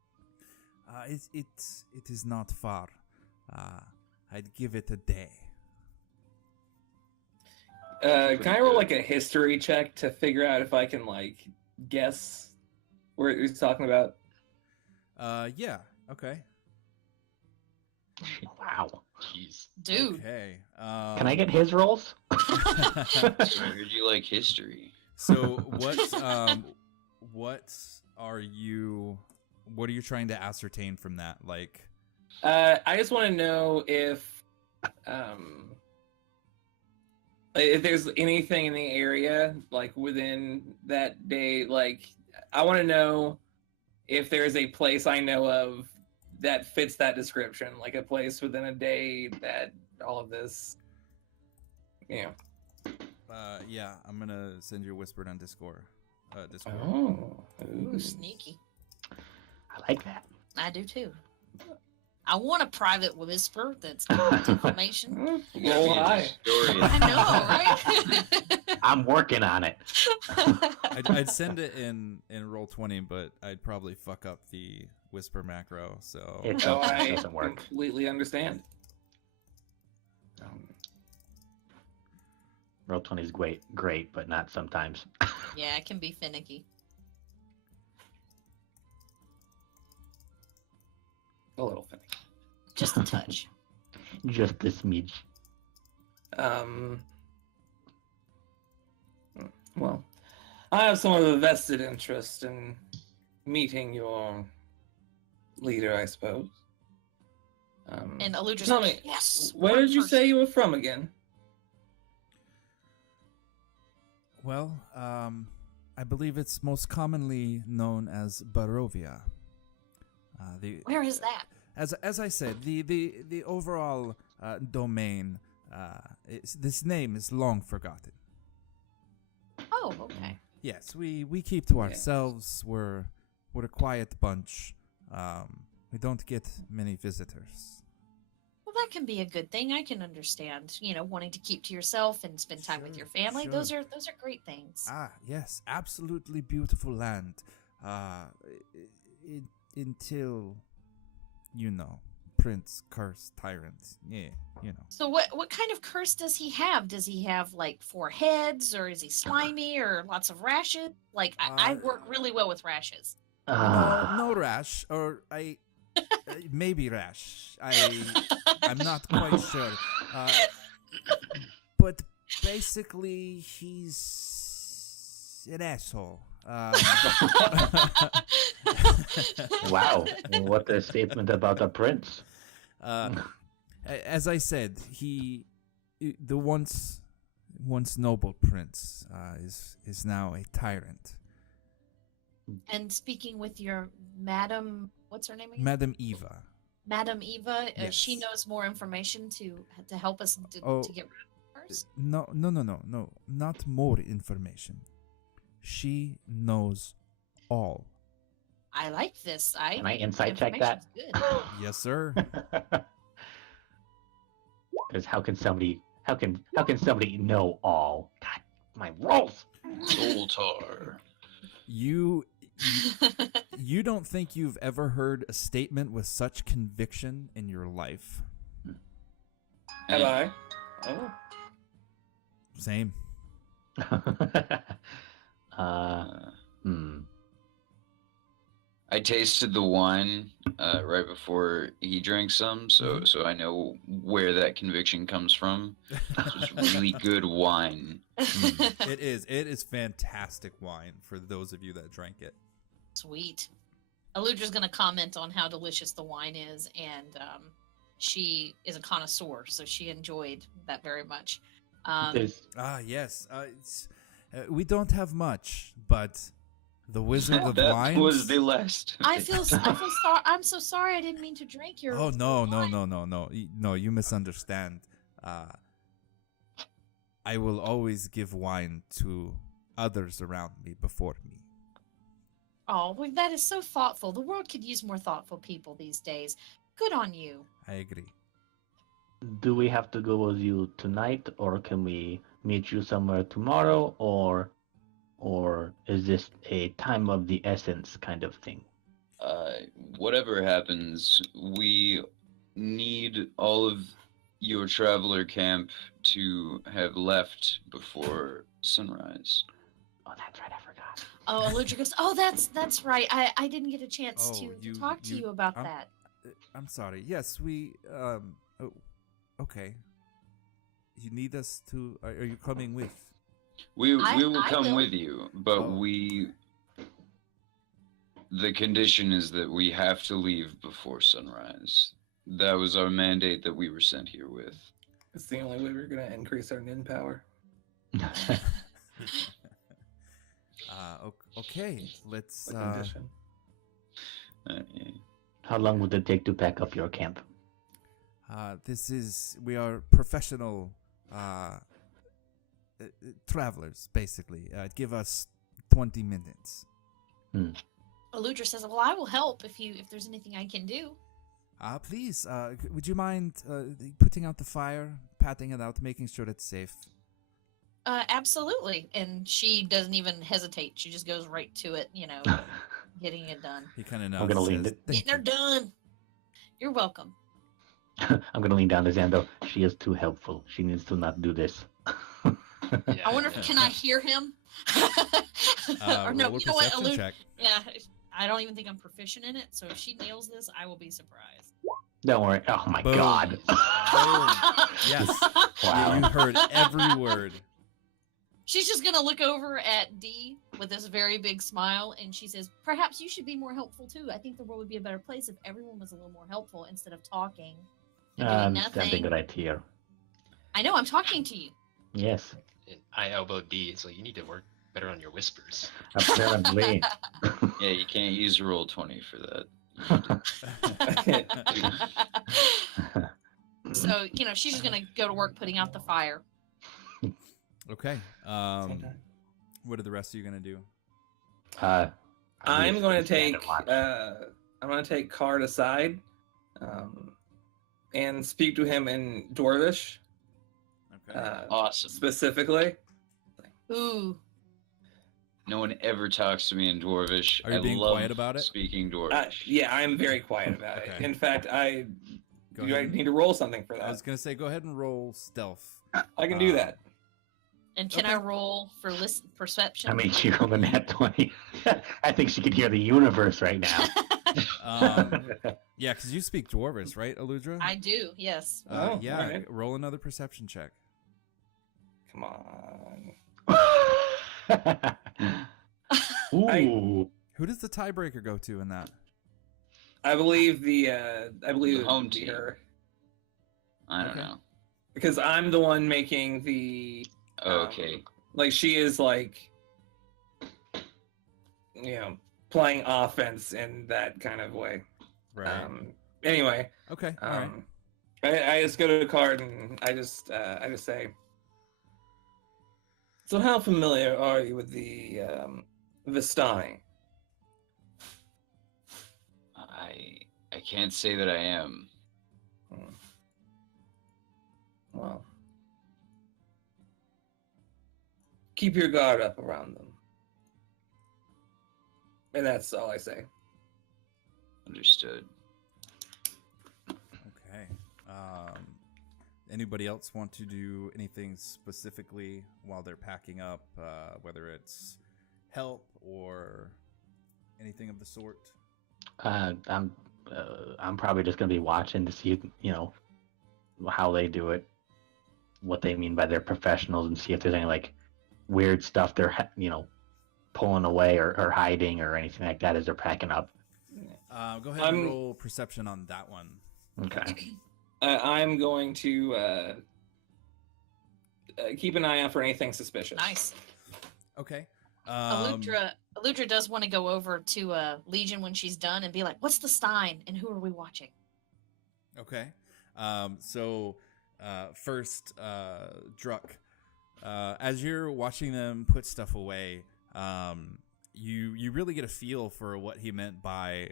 It is not far. I'd give it a day. Can I roll like a history check to figure out if I can like guess where he's talking about? Yeah. Okay. Wow. Jeez. Dude. Okay. Can I get his rolls? I heard you like history. So what are you trying to ascertain from that? Like, I just want to know if there's anything in the area like within that day. Like, I want to know if there's a place I know of that fits that description, like a place within a day that all of this, you know. yeah, I'm gonna send you a whispered on Discord. Discord. Oh, Ooh, sneaky. I like that. I do too. I want a private whisper that's got information. Roll high. I know, right? I'm working on it. I'd send it in Roll20, but I'd probably fuck up the whisper macro. So It's So okay. I It doesn't work. completely understand. Roll20 is great, but not sometimes. Yeah, it can be finicky. A little finicky. Just a touch. Just a smidge. Well, I have some of a vested interest in meeting your leader, I suppose. And Eludra's Tell like, me, yes. where one did you person. say you were from again? well, I believe it's most commonly known as Barovia. Where is that? As I said, the overall domain. This name is long forgotten. Oh, okay. Yes, we keep to Yeah. ourselves. We're a quiet bunch. We don't get many visitors. Well, that can be a good thing. I can understand, wanting to keep to yourself and spend time with Sure, your family. sure. Those are great things. Ah, yes, absolutely beautiful land. Until, prince, curse, tyrant. Yeah, you know. So what kind of curse does he have? Does he have like 4 heads, or is he slimy, or lots of rashes? Like I work really well with rashes. No rash, or maybe rash. I'm not quite sure. But basically, he's an asshole. Wow, what a statement about a prince. As I said, the once noble prince, is now a tyrant. And speaking with your Madam, what's her name again? Madam Eva. Madam Eva, she Yes. knows more information to help us to get rid of hers. No, not more information. She knows all. I like this. Can I insight check that? information's good. Yes, sir. Because how can somebody know all? God, my rolls. Zoltar. You don't think you've ever heard a statement with such conviction in your life? Have I? Oh. Same. I tasted the wine right before he drank some, so I know where that conviction comes from. It's really good wine. It is fantastic wine for those of you that drank it. Sweet. Eludra's going to comment on how delicious the wine is, and she is a connoisseur, so she enjoyed that very much. Yes. We don't have much, but the Wizard of That Wines. was the last. I feel sorry. I'm so sorry. I didn't mean to drink your. Oh no! wine. No! You misunderstand. I will always give wine to others around me before me. Oh, well, that is so thoughtful. The world could use more thoughtful people these days. Good on you. I agree. Do we have to go with you tonight, or can we meet you somewhere tomorrow, or is this a time of the essence kind of thing? Whatever happens, we need all of your traveler camp to have left before sunrise. Oh, that's right, I forgot. Oh, Eludra goes, oh, that's right. I didn't get a chance Oh, to talk to you about that. I'm sorry. Yes, we. Okay. You need us to. Are you coming with? We I will come will. with you, but Oh. the condition is that we have to leave before sunrise. That was our mandate that we were sent here with. It's the only way we're gonna increase our nin power. Okay. Let's. The condition. Yeah. How long would it take to pack up your camp? We are professional travelers, basically. Give us 20 minutes. Eludra says, well, I will help if there's anything I can do. Please, would you mind putting out the fire, patting it out, making sure it's safe? Absolutely. And she doesn't even hesitate. She just goes right to it, getting it done. He kind of knows. I'm gonna lean it. They're done. You're welcome. I'm gonna lean down to Xander. She is too helpful. She needs to not do this. I wonder if can I hear him? Or no, roll a you know what? perception check. Yeah, I don't even think I'm proficient in it. So if she nails this, I will be surprised. Don't worry. Oh my Boom. god. Boom. Yes. Wow. You heard every word. She's just gonna look over at Dee with this very big smile, and she says, "Perhaps you should be more helpful too. I think the world would be a better place if everyone was a little more helpful instead of talking and doing Something nothing." right here. I know. I'm talking to you. Yes. And I elbowed D. It's like you need to work better on your whispers. Apparently. Yeah, you can't use Roll20 for that. So she's just gonna go to work putting out the fire. Okay. Same time. What are the rest of you gonna do? I'm going to Stand take and watch. I'm going to take Card aside, and speak to him in Dwarvish, Okay. Awesome. specifically. Ooh. No one ever talks to me in Dwarvish. Are you I being love quiet about it? speaking Dwarvish. Yeah, I'm very quiet about Okay. it. In fact, I Go Do I ahead. need to roll something for I was that? gonna say, go ahead and roll stealth. I can do that. And can Okay. I roll for perception? I mean, she rolled a nat 20. I think she could hear the universe right now. Yeah, because you speak Dwarvish, right, Eleuthera? I do, yes. Oh, yeah. alright. Roll another perception check. Come on. Ooh. Who does the tiebreaker go to in that? I believe The it home would be team. her. I don't Okay. know. Because I'm the one making the Okay. like she is like playing offense in that kind of way. Right. Anyway, Okay. All right. I just go to the card and I just say, so how familiar are you with the Vistani? I can't say that I am. Well, keep your guard up around them. And that's all I say. Understood. Okay. Anybody else want to do anything specifically while they're packing up, whether it's help or anything of the sort? I'm probably just gonna be watching to see, how they do it, what they mean by they're professionals, and see if there's any like weird stuff they're pulling away or hiding or anything like that as they're packing up. Go ahead and roll perception on that one. Okay. I'm going to keep an eye out for anything suspicious. Nice. Okay. Eleuthera does want to go over to Legion when she's done and be like, "What's the Stein and who are we watching?" Okay. First, Druck, as you're watching them put stuff away, you really get a feel for what he meant by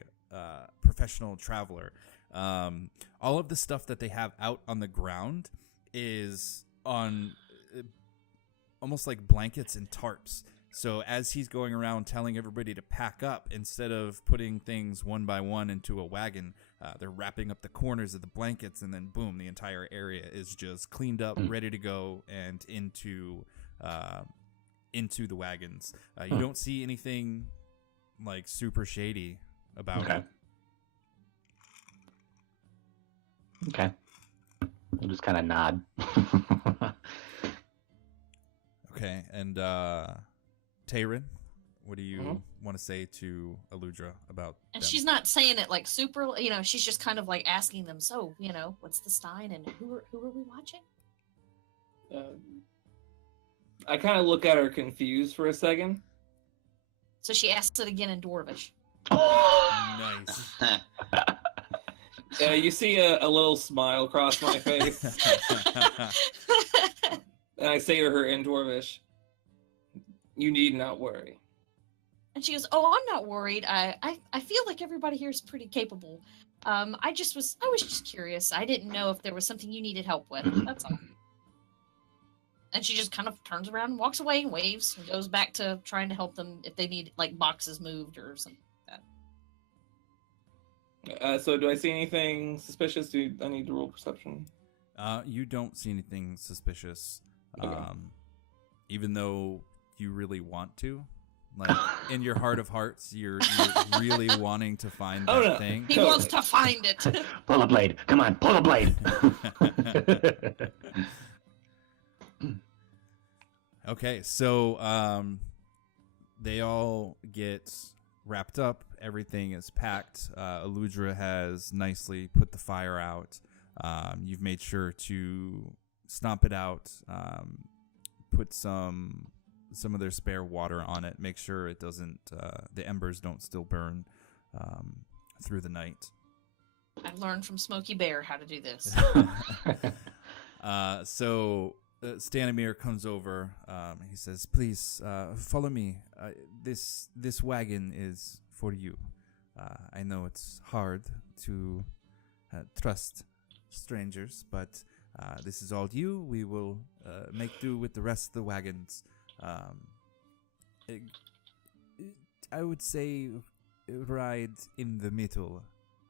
professional traveler. All of the stuff that they have out on the ground is on almost like blankets and tarps. So as he's going around telling everybody to pack up, instead of putting things one by one into a wagon, they're wrapping up the corners of the blankets, and then boom, the entire area is just cleaned up, ready to go, and into the wagons. You don't see anything like super shady about it. Okay. I'll just kind of nod. Okay, and Tayrin, what do you want to say to Eleuthera about And them? she's not saying it like super, she's just kind of like asking them, so, what's the Stein and who are we watching? I kind of look at her confused for a second. So she asks it again in Dwarvish. Nice. You see a little smile cross my face, and I say to her in Dwarvish, "You need not worry." And she goes, "Oh, I'm not worried. I feel like everybody here is pretty capable. I was just curious. I didn't know if there was something you needed help with. That's all." And she just kind of turns around and walks away and waves and goes back to trying to help them if they need like boxes moved or something like that. So do I see anything suspicious? Do I need to roll perception? You don't see anything suspicious, Okay. even though you really want to. Like in your heart of hearts, you're really wanting to find that thing. He wants to find it. Pull a blade. Come on, pull a blade. Okay, so they all get wrapped up. Everything is packed. Eleuthera has nicely put the fire out. You've made sure to stomp it out. Put some of their spare water on it. Make sure it doesn't. The embers don't still burn through the night. I've learned from Smokey Bear how to do this. So Stanimir comes over. He says, "Please follow me. This wagon is for you. I know it's hard to trust strangers, but this is all you. We will make do with the rest of the wagons. I would say ride in the middle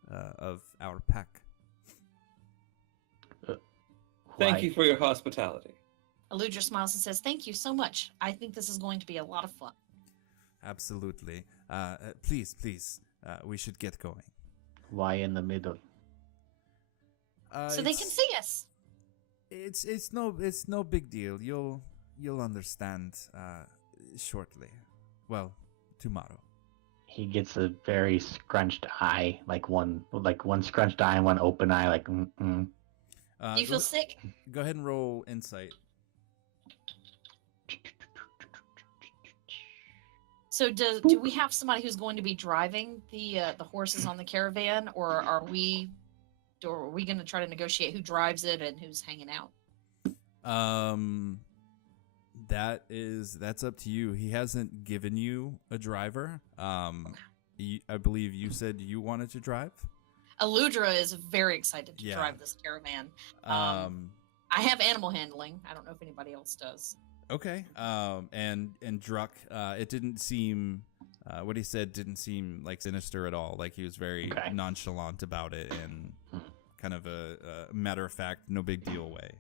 of our pack." Thank Why- you for your hospitality. Eludra smiles and says, "Thank you so much. I think this is going to be a lot of fun." Absolutely. Please, we should get going. Why in the middle? So they can see us. It's no big deal. You'll understand shortly. Well, tomorrow. He gets a very scrunched eye, like one scrunched eye and one open eye, like. Mm-mm. Do you feel sick? Go ahead and roll insight. So do we have somebody who's going to be driving the horses on the caravan, or are we going to try to negotiate who drives it and who's hanging out? That's up to you. He hasn't given you a driver. I believe you said you wanted to drive. Eludra is very excited to Yeah. drive this caravan. I have animal handling. I don't know if anybody else does. Okay. And Druck, it didn't seem what he said didn't seem like sinister at all. Like he was very Okay. nonchalant about it and kind of a matter of fact, no big deal way.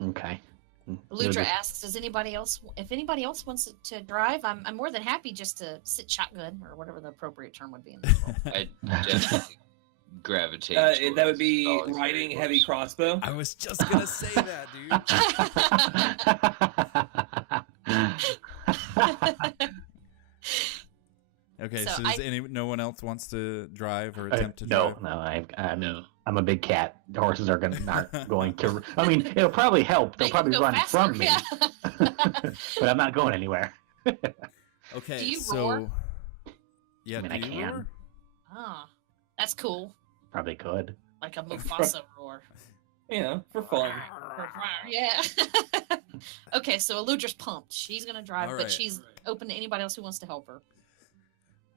Okay. Eludra asks, "If anybody else wants to drive, I'm more than happy just to sit shotgun or whatever the appropriate term would be in this role." I definitely gravitate. That would be towards riding solitary heavy horse. crossbow. I was just gonna say that, dude. Okay, So so no one else wants to drive or Uh, attempt to no, drive? no, I'm a big cat. The horses aren't going to. I mean, it'll probably help. They'll They can probably go run faster, from me, yeah. but I'm not going anywhere. Okay, Do you so roar? yeah, I mean, do I you can. roar? Ah, that's cool. Probably could. Like a Mufasa roar. You know, for fun. Yeah. Okay, so Eludra's pumped. She's gonna drive, All but right. she's open to anybody else who wants to help her.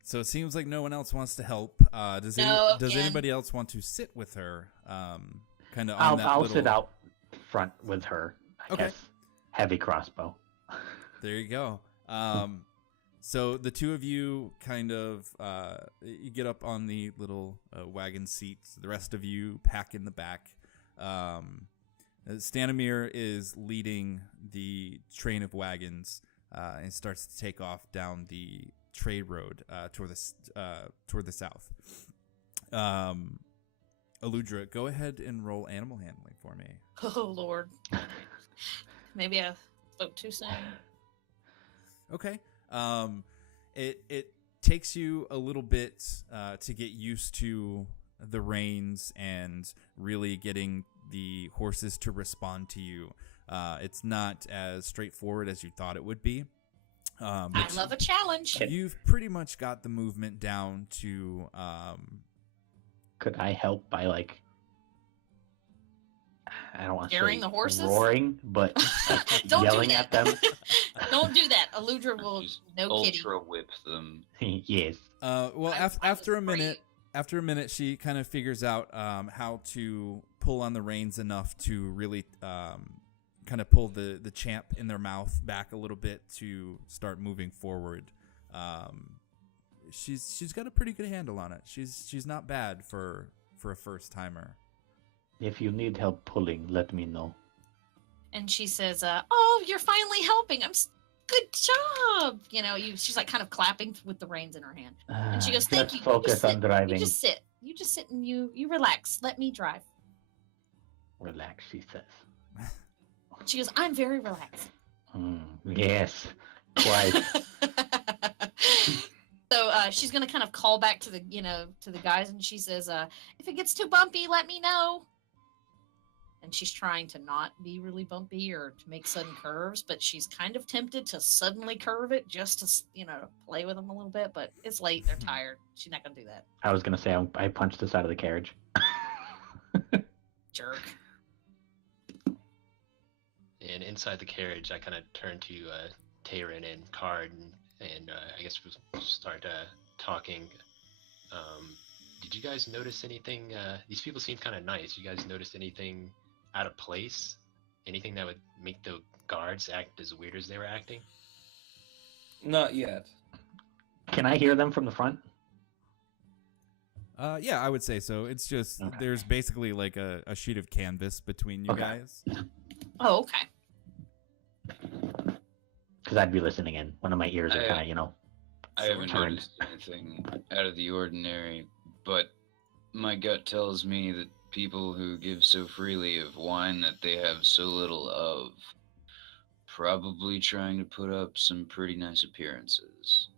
So it seems like no one else wants to help. Does No, does again. anybody else want to sit with her? Kind of on that I'll little... sit out front with her. I Okay. guess. Heavy crossbow. There you go. So the two of you kind of you get up on the little wagon seats. The rest of you pack in the back. Stanimir is leading the train of wagons and starts to take off down the trade road toward the south. Eludra, go ahead and roll animal handling for me. Oh Lord. Maybe I spoke too soon. Okay. It takes you a little bit to get used to the reins and really getting the horses to respond to you. It's not as straightforward as you thought it would be. I But love a challenge. you've pretty much got the movement down to Could I help by like? I don't want to Scaring say the horses? roaring, but Don't yelling do at that. them. Don't do that. Eludra will Just no kitty. ultra whip them. Yes. well, I after a was afraid. minute, she kind of figures out how to pull on the reins enough to really kind of pull the champ in their mouth back a little bit to start moving forward. She's got a pretty good handle on it. She's not bad for a first timer. If you need help pulling, let me know. And she says, "Oh, you're finally helping. Good job." She's like kind of clapping with the reins in her hand. And she goes, "Thank Just you. focus just sit. on driving. You just sit. You just sit and you relax. Let me drive." Relax, she says. She goes, "I'm very relaxed." Yes, quite. So she's gonna kind of call back to the guys, and she says, "If it gets too bumpy, let me know." And she's trying to not be really bumpy or to make sudden curves, but she's kind of tempted to suddenly curve it just to play with them a little bit. But it's late; they're tired. She's not gonna do that. I was gonna say I punched the side of the carriage. Jerk. And inside the carriage, I kind of turn to Tayrin and Card, and I guess we'll start talking. Did you guys notice anything? These people seem kind of nice. You guys notice anything out of place? Anything that would make the guards act as weird as they were acting? Not yet. Can I hear them from the front? Yeah, I would say so. It's just Okay. there's basically like a sheet of canvas between you Okay. guys. Oh, okay. Because I'd be listening in. One of my ears are I- kind of, I haven't turned. noticed anything out of the ordinary, but my gut tells me that people who give so freely of wine that they have so little of probably trying to put up some pretty nice appearances.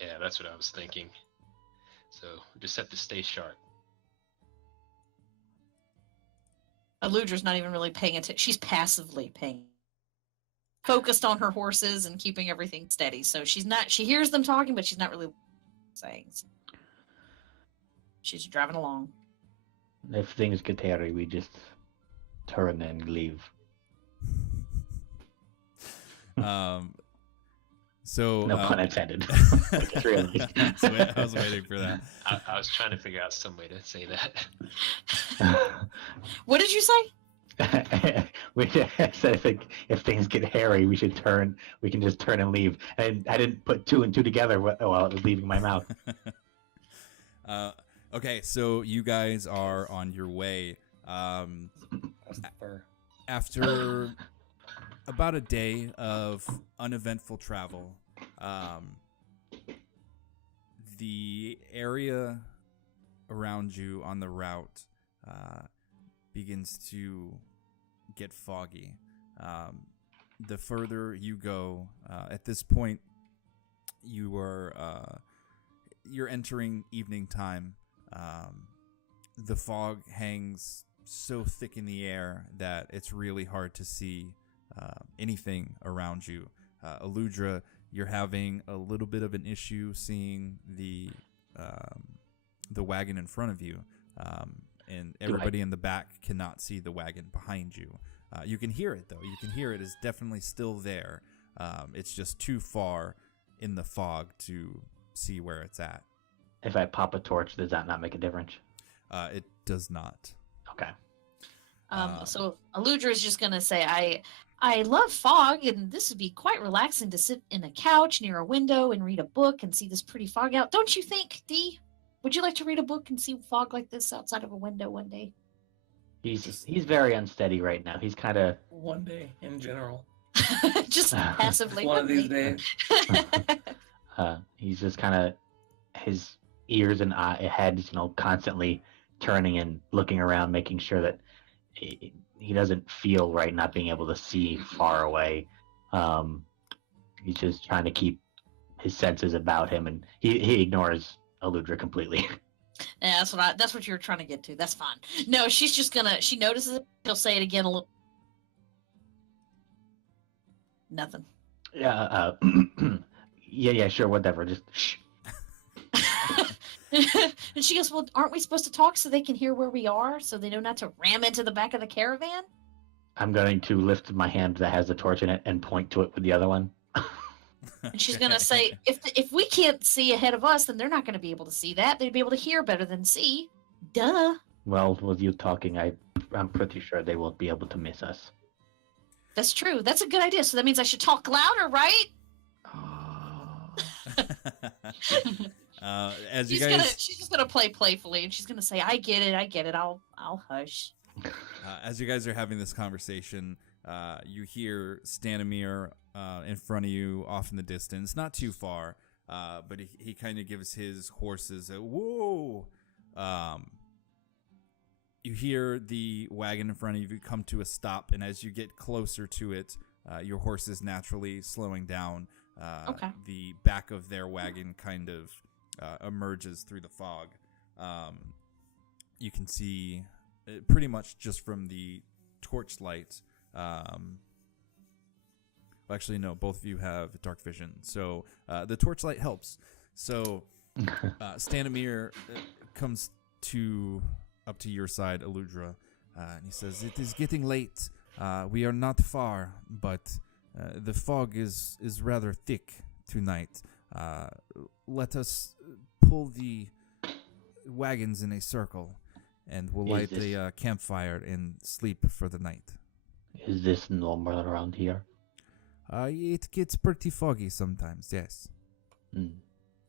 Yeah, that's what I was thinking. So just have to stay sharp. Eludra's not even really paying attention. She's passively paying, focused on her horses and keeping everything steady. So she's not. She hears them talking, but she's not really saying. She's driving along. if things get hairy, we just turn and leave. So No pun intended. Really. I was waiting for that. I was trying to figure out some way to say that. What did you say? We said if things get hairy, we should turn. We can just turn and leave. And I didn't put two and two together while it was leaving my mouth. Okay, so you guys are on your way. That's the fur. After about a day of uneventful travel, the area around you on the route begins to get foggy. The further you go, at this point, you're entering evening time. The fog hangs so thick in the air that it's really hard to see anything around you. Eludra, you're having a little bit of an issue seeing the wagon in front of you, and everybody in the back cannot see the wagon behind you. You can hear it, though. You can hear it is definitely still there. It's just too far in the fog to see where it's at. If I pop a torch, does that not make a difference? It does not. Okay. So Eludra is just gonna say, I love fog, and this would be quite relaxing to sit in a couch near a window and read a book and see this pretty fog out. Don't you think, Dee? Would you like to read a book and see fog like this outside of a window one day? He's very unsteady right now. He's kind of One day in general. Just passively. One of these days. he's just kind of his ears and heads, constantly turning and looking around, making sure that he doesn't feel right not being able to see far away. He's just trying to keep his senses about him, and he ignores Eludra completely. Yeah, that's what you're trying to get to. That's fine. No, she's just gonna. She notices it. She'll say it again a little. Nothing. Yeah. Yeah. Sure. Whatever. Just shh. And she goes, "Well, aren't we supposed to talk so they can hear where we are, so they know not to ram into the back of the caravan?" I'm going to lift my hand that has the torch in it and point to it with the other one. And she's gonna say, "If we can't see ahead of us, then they're not gonna be able to see that. They'd be able to hear better than see. Duh." Well, with you talking, I'm pretty sure they won't be able to miss us. That's true. That's a good idea. So that means I should talk louder, right? As you She's guys, she's just gonna play playfully, and she's gonna say, I get it. I'll hush." as you guys are having this conversation, you hear Stanimir in front of you, off in the distance, not too far, but he kind of gives his horses a whoa. You hear the wagon in front of you come to a stop, and as you get closer to it, your horse is naturally slowing down. Okay. The back of their wagon kind of emerges through the fog. You can see pretty much just from the torchlight. Actually, no, both of you have dark vision, so the torchlight helps. So Stanimir comes up to your side, Eludra, and he says, "It is getting late. We are not far, but the fog is rather thick tonight. Let us pull the wagons in a circle, and we'll light a campfire and sleep for the night." Is this normal around here? It gets pretty foggy sometimes, yes.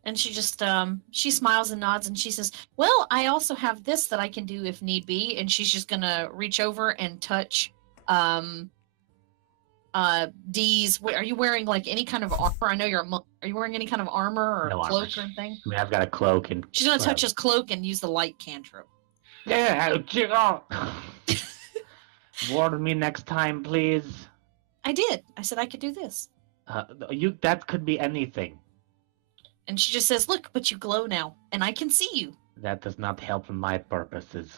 And she just she smiles and nods and she says, "Well, I also have this that I can do if need be." And she's just gonna reach over and touch Dee's. Are you wearing like any kind of armor? I know you're a monk. Are you wearing any kind of armor or No armor. cloak or anything? I mean, I've got a cloak and. She's gonna touch his cloak and use the light cantrip. Yeah, warn me next time, please. I did. I said I could do this. That could be anything. And she just says, "Look, but you glow now, and I can see you." That does not help my purposes.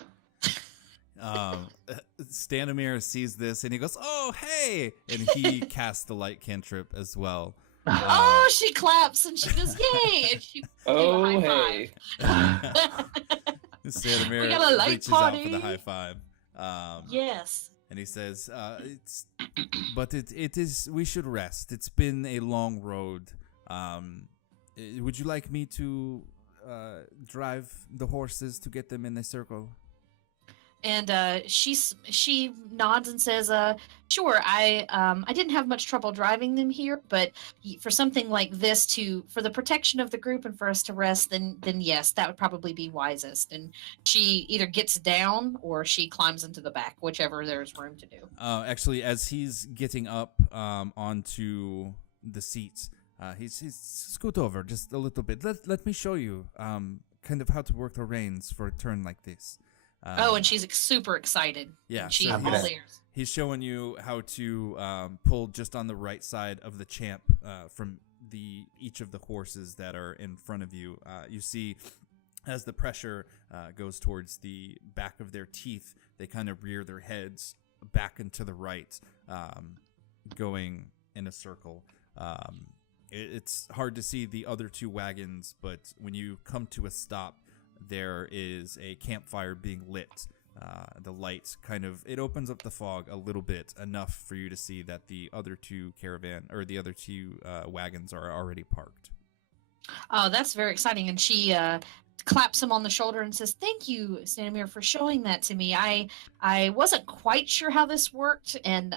Stanimir sees this and he goes, "Oh, hey!" And he casts the light cantrip as well. Oh, she claps and she goes, "Yay!" And she Oh, gave a hey. high five. Stanimir We got a light reaches out for party. the high five. Yes. And he says, but it is, we should rest. It's been a long road. Would you like me to drive the horses to get them in a circle? And she nods and says, "Sure. I didn't have much trouble driving them here, but for something like this, for the protection of the group and for us to rest, then yes, that would probably be wisest." And she either gets down or she climbs into the back, whichever there's room to do. Actually, as he's getting up onto the seats, he's scoot over just a little bit. Let me show you kind of how to work the reins for a turn like this. And she's super excited. Yeah, She's so all ears. he's showing you how to pull just on the right side of the champ from each of the horses that are in front of you. You see, as the pressure goes towards the back of their teeth, they kind of rear their heads back and to the right, going in a circle. It's hard to see the other two wagons, but when you come to a stop, there is a campfire being lit. The light it opens up the fog a little bit, enough for you to see that the other two wagons are already parked. Oh, that's very exciting. And she claps him on the shoulder and says, "Thank you, Stanimir, for showing that to me. I wasn't quite sure how this worked, and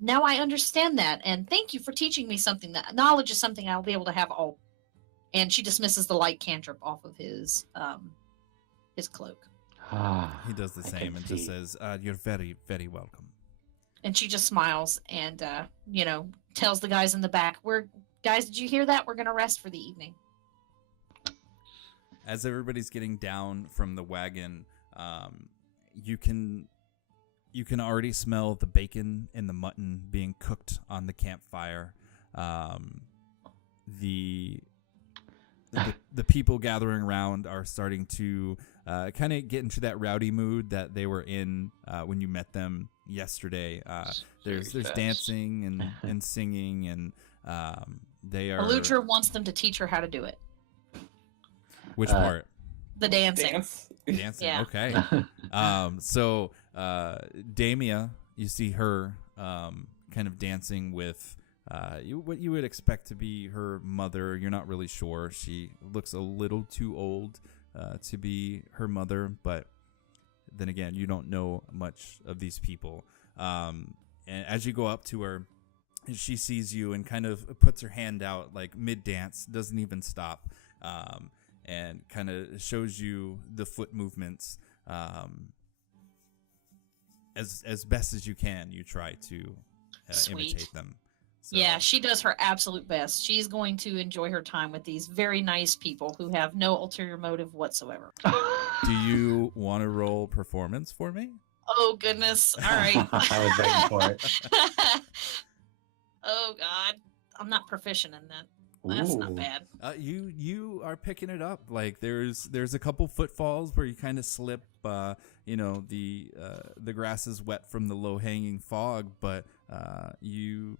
now I understand that. And thank you for teaching me something. That knowledge is something I'll be able to have all." And she dismisses the light cantrip off of his cloak. He does the same and just says, "You're very, very welcome." And she just smiles and tells the guys in the back, "Guys, did you hear that? We're gonna rest for the evening." As everybody's getting down from the wagon, you can already smell the bacon and the mutton being cooked on the campfire. The people gathering around are starting to kind of get into that rowdy mood that they were in when you met them yesterday. There's dancing and singing, and they are. Eleuthera wants them to teach her how to do it. Which part? The dancing. Dancing. Yeah. Okay. So Damia, you see her kind of dancing with what you would expect to be her mother. You're not really sure. She looks a little too old to be her mother, but then again, you don't know much of these people. And as you go up to her, she sees you and kind of puts her hand out like mid-dance, doesn't even stop, and kind of shows you the foot movements as best as you can. You try to imitate them. So. Yeah, she does her absolute best. She's going to enjoy her time with these very nice people who have no ulterior motive whatsoever. Do you want to roll performance for me? Oh, goodness. All right. I was waiting for it. Oh, God. I'm not proficient in that. That's not bad. You are picking it up. Like there's a couple footfalls where you kind of slip. The grass is wet from the low hanging fog, but you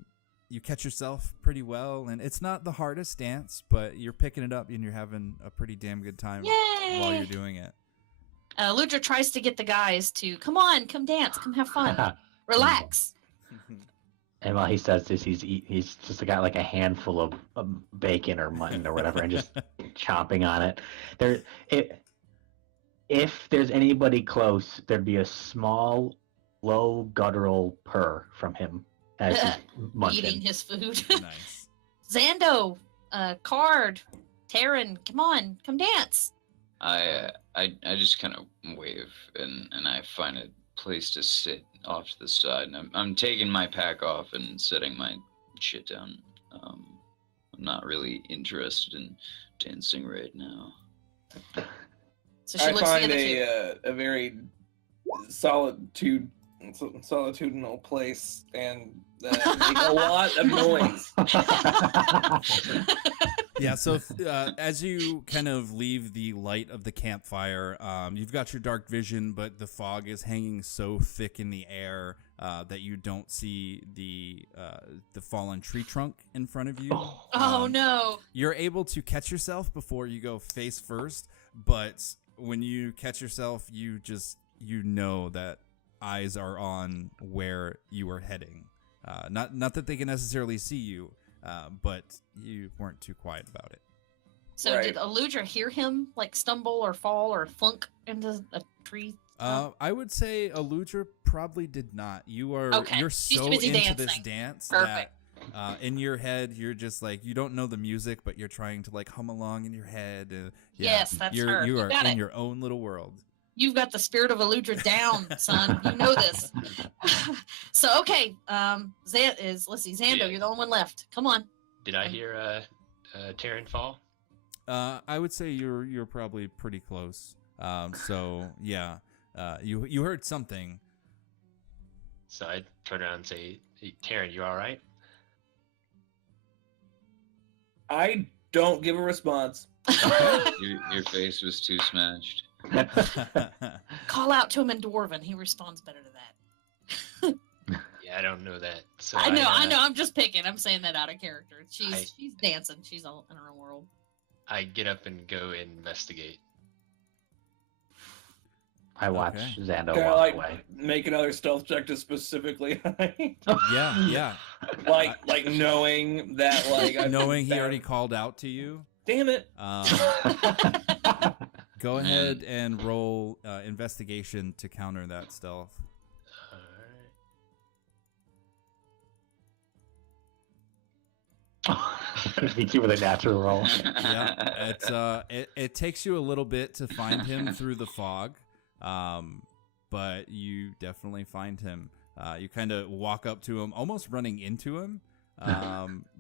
catch yourself pretty well, and it's not the hardest dance, but you're picking it up and you're having a pretty damn good time while you're doing it. Eleuthera tries to get the guys to come dance, come have fun, relax. And while he says this, he's just got like a handful of bacon or mutton or whatever, and just chomping on it. If there's anybody close, there'd be a small, low guttural purr from him as he's munching. Eating his food. Nice. Xando, Card, Taryn, come on, come dance. I just kind of wave and I find a place to sit off to the side, and I'm taking my pack off and setting my shit down. I'm not really interested in dancing right now. So she I looks find the other two. a very solitudinal place and make a lot of noise. Yeah, so as you kind of leave the light of the campfire, you've got your dark vision, but the fog is hanging so thick in the air that you don't see the fallen tree trunk in front of you. Oh no! You're able to catch yourself before you go face first, but when you catch yourself, you know that eyes are on where you are heading. Not that they can necessarily see you. But you weren't too quiet about it. So Right. did Eleuthera hear him like stumble or fall or flunk into a tree? I would say Eleuthera probably did not. You're She's so busy into this dancing. dance Perfect. that in your head you're just like, you don't know the music, but you're trying to like hum along in your head. Yes, that's her. You You are got in it. your own little world. You've got the spirit of Eleuthera down, son. You know this. So okay, Xander, Yeah. you're the only one left. Come on. Did I hear Taryn fall? I would say you're probably pretty close. So yeah, you heard something. So I turn around and say, hey, Taryn, you all right? I don't give a response. Your face was too smashed. Call out to him in Dwarven. He responds better to that. Yeah, I don't know that. So I know. I'm just picking. I'm saying that out of character. She's I- dancing. She's all in her own world. I get up and go investigate. I watch Okay. Xando Can I walk like away. make another stealth check to specifically Yeah. like knowing that like I've Knowing he been already found- called out to you. Damn it. Go ahead and roll investigation to counter that stealth. Beat you with a natural roll. Yeah, it takes you a little bit to find him through the fog, but you definitely find him. You kind of walk up to him, almost running into him,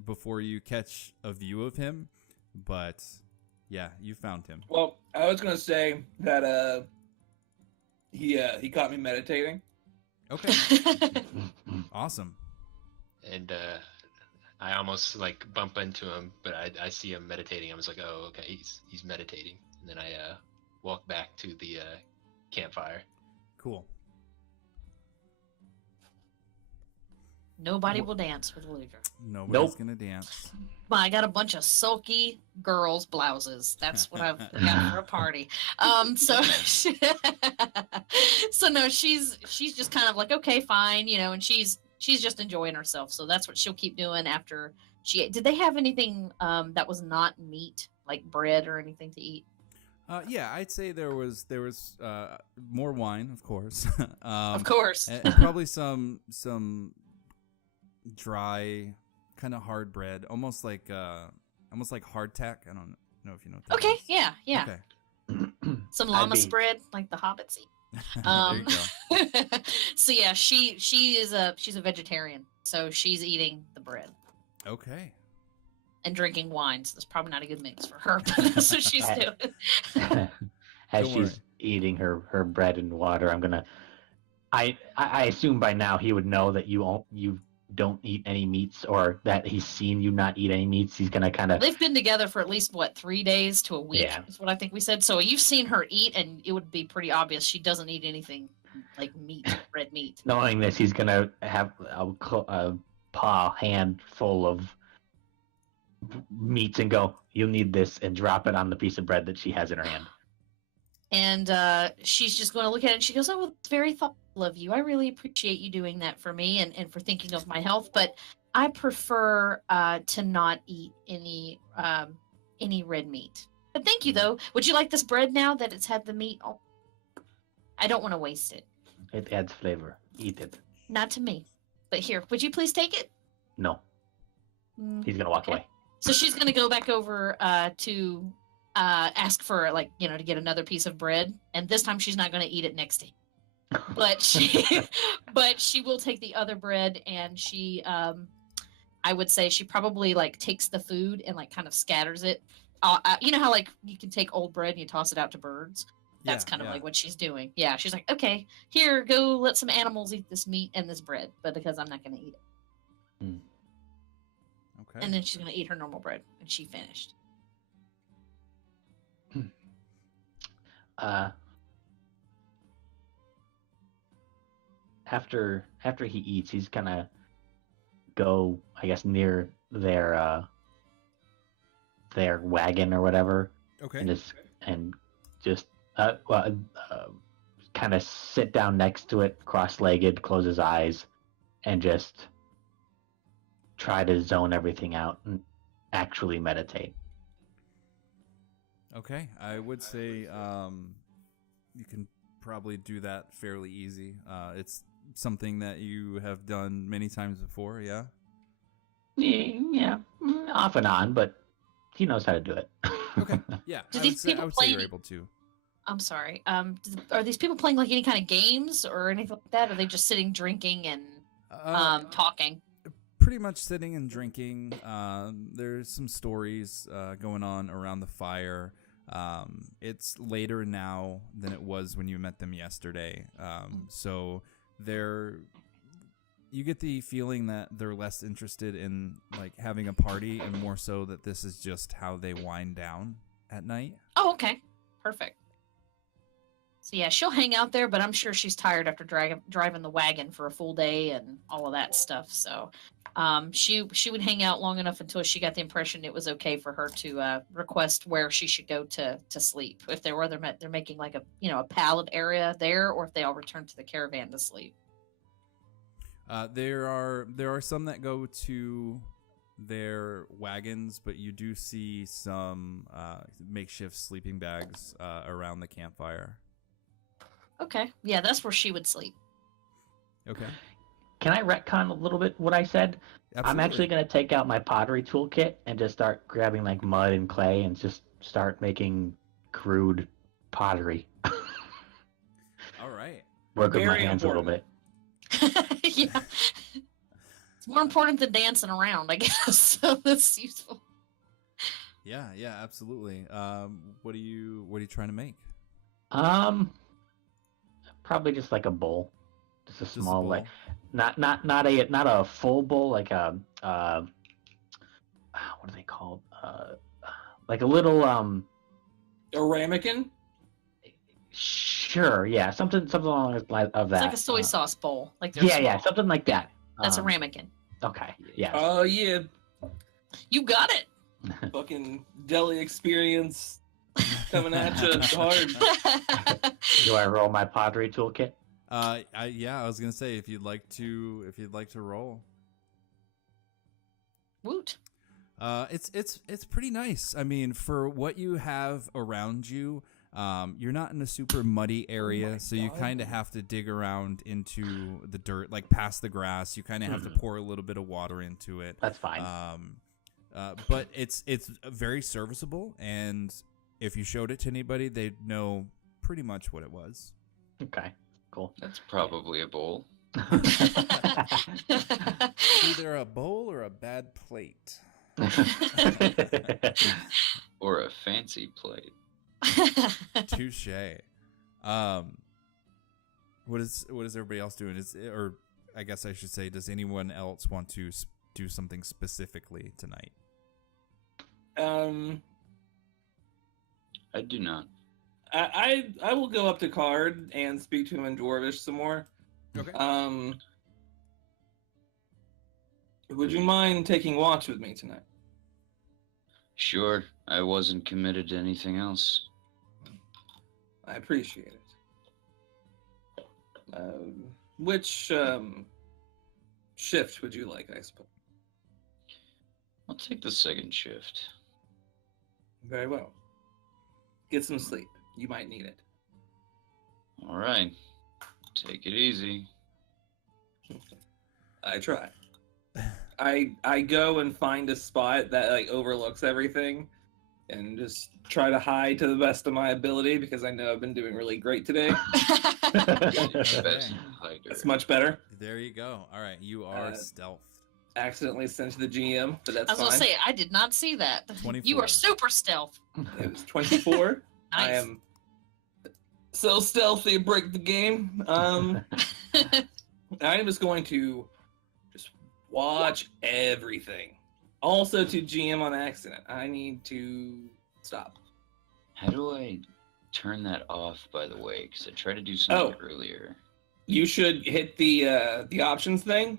before you catch a view of him. But yeah, you found him. Well, I was gonna say that he caught me meditating. Okay, awesome. And I almost like bump into him, but I see him meditating. I was like, oh, okay, he's meditating. And then I walk back to the campfire. Cool. Nobody will dance with Eleuthera. Nobody's Nope. gonna dance. I got a bunch of sulky girls' blouses. That's what I've got for a party. So no, she's just kind of like, okay, fine, and she's just enjoying herself. So that's what she'll keep doing after she. Did they have anything that was not meat, like bread or anything to eat? Yeah, I'd say there was more wine, of course. Of course. and probably some dry, kind of hard bread, almost like hardtack. I don't know if you know what that Okay, is. yeah. Okay. Some I'd llama be- spread, like the hobbits eat. There you go. So yeah, she's a vegetarian, so she's eating the bread Okay. and drinking wine. So that's probably not a good mix for her, but that's what she's doing. As Don't she's worry. eating her bread and water, I'm gonna. I assume by now he would know that you don't eat any meats, or that he's seen you not eat any meats. He's gonna kind of. They've been together for at least 3 days to a week. Yeah. Is what I think we said. So you've seen her eat, and it would be pretty obvious she doesn't eat anything like meat, red meat. Knowing this, he's gonna have a hand full of meats and go, "You'll need this," and drop it on the piece of bread that she has in her hand. And she's just going to look at it, and she goes, "Oh, well, it's very thoughtful of you. I really appreciate you doing that for me and for thinking of my health. But I prefer to not eat any red meat. But thank you, though. Would you like this bread now that it's had the meat? I don't want to waste it. It adds flavor. Eat it. Not to me. But here, would you please take it?" No, Mm, he's gonna walk okay. away. So she's gonna go back over to ask for to get another piece of bread, and this time she's not gonna eat it next to him. But she will take the other bread, and she I would say she probably takes the food and kind of scatters it. You know how you can take old bread and you toss it out to birds. That's kind of what she's doing. Yeah, she's like, okay, here, go let some animals eat this meat and this bread, but because I'm not going to eat it. Okay. And then she's going to eat her normal bread, and she finished. After he eats, he's gonna go, I guess, near their wagon or whatever, Okay. and just kind of sit down next to it, cross-legged, close his eyes, and just try to zone everything out and actually meditate. Okay, I would say you can probably do that fairly easy. It's something that you have done many times before, yeah? Yeah, off and on, but he knows how to do it. Okay, yeah, Do I these would people say play you're any- able to. I'm sorry. Are these people playing any kind of games or anything like that? Or are they just sitting, drinking, and talking? Pretty much sitting and drinking. There's some stories going on around the fire. It's later now than it was when you met them yesterday. So you get the feeling that they're less interested in having a party and more so that this is just how they wind down at night. Oh, okay. Perfect. So yeah, she'll hang out there, but I'm sure she's tired after driving the wagon for a full day and all of that stuff. So she would hang out long enough until she got the impression it was okay for her to request where she should go to sleep. If they're making a pallet area there, or if they all return to the caravan to sleep. There are some that go to their wagons, but you do see some makeshift sleeping bags around the campfire. Okay, yeah, that's where she would sleep. Okay. Can I retcon a little bit what I said? Absolutely. I'm actually going to take out my pottery toolkit and just start grabbing mud and clay and just start making crude pottery. All right. Work with my Very hands important. a little bit. Yeah. It's more important than dancing around, I guess. So that's useful. Yeah, absolutely. What are you trying to make? Probably just a bowl, just a Just a small bowl? not a full bowl, what are they called? A little A ramekin? Sure, yeah, something along the lines of that. It's like a soy sauce bowl. Yeah, something like that. That's a ramekin. Okay, yeah. Oh yeah, You got it. fucking deli experience coming at you hard. Do I roll my pottery toolkit? I was gonna say if you'd like to roll. Woot. It's pretty nice. I mean, for what you have around you, you're not in a super muddy area, so you kind of have to dig around into the dirt, past the grass. You kind of have to pour a little bit of water into it. That's fine. But it's very serviceable, and if you showed it to anybody, they'd know pretty much what it was. Okay, cool. That's probably a bowl. Either a bowl or a bad plate. Or a fancy plate. Touche. What is everybody else doing? Or I guess I should say, does anyone else want to do something specifically tonight? I do not. I will go up to Card and speak to him in Dwarvish some more. Okay. Would you mind taking watch with me tonight? Sure, I wasn't committed to anything else. I appreciate it. Which shift would you like, I suppose? I'll take the second shift. Very well. Get some sleep. You might need it. All right. Take it easy. I try. I go and find a spot that like overlooks everything, and just try to hide to the best of my ability because I know I've been doing really great today. Best hider. It's much better. There you go. All right, you are stealthed. Accidentally sent to the GM, but that's I was fine. gonna say I did not see that. 24. You are super stealth. It was 24. I Nice. am so stealthy, break the game. I'm just going to just watch everything. Also to GM on accident. I need to stop. How do I turn that off, by the way? Because I tried to do something earlier. You should hit the options thing.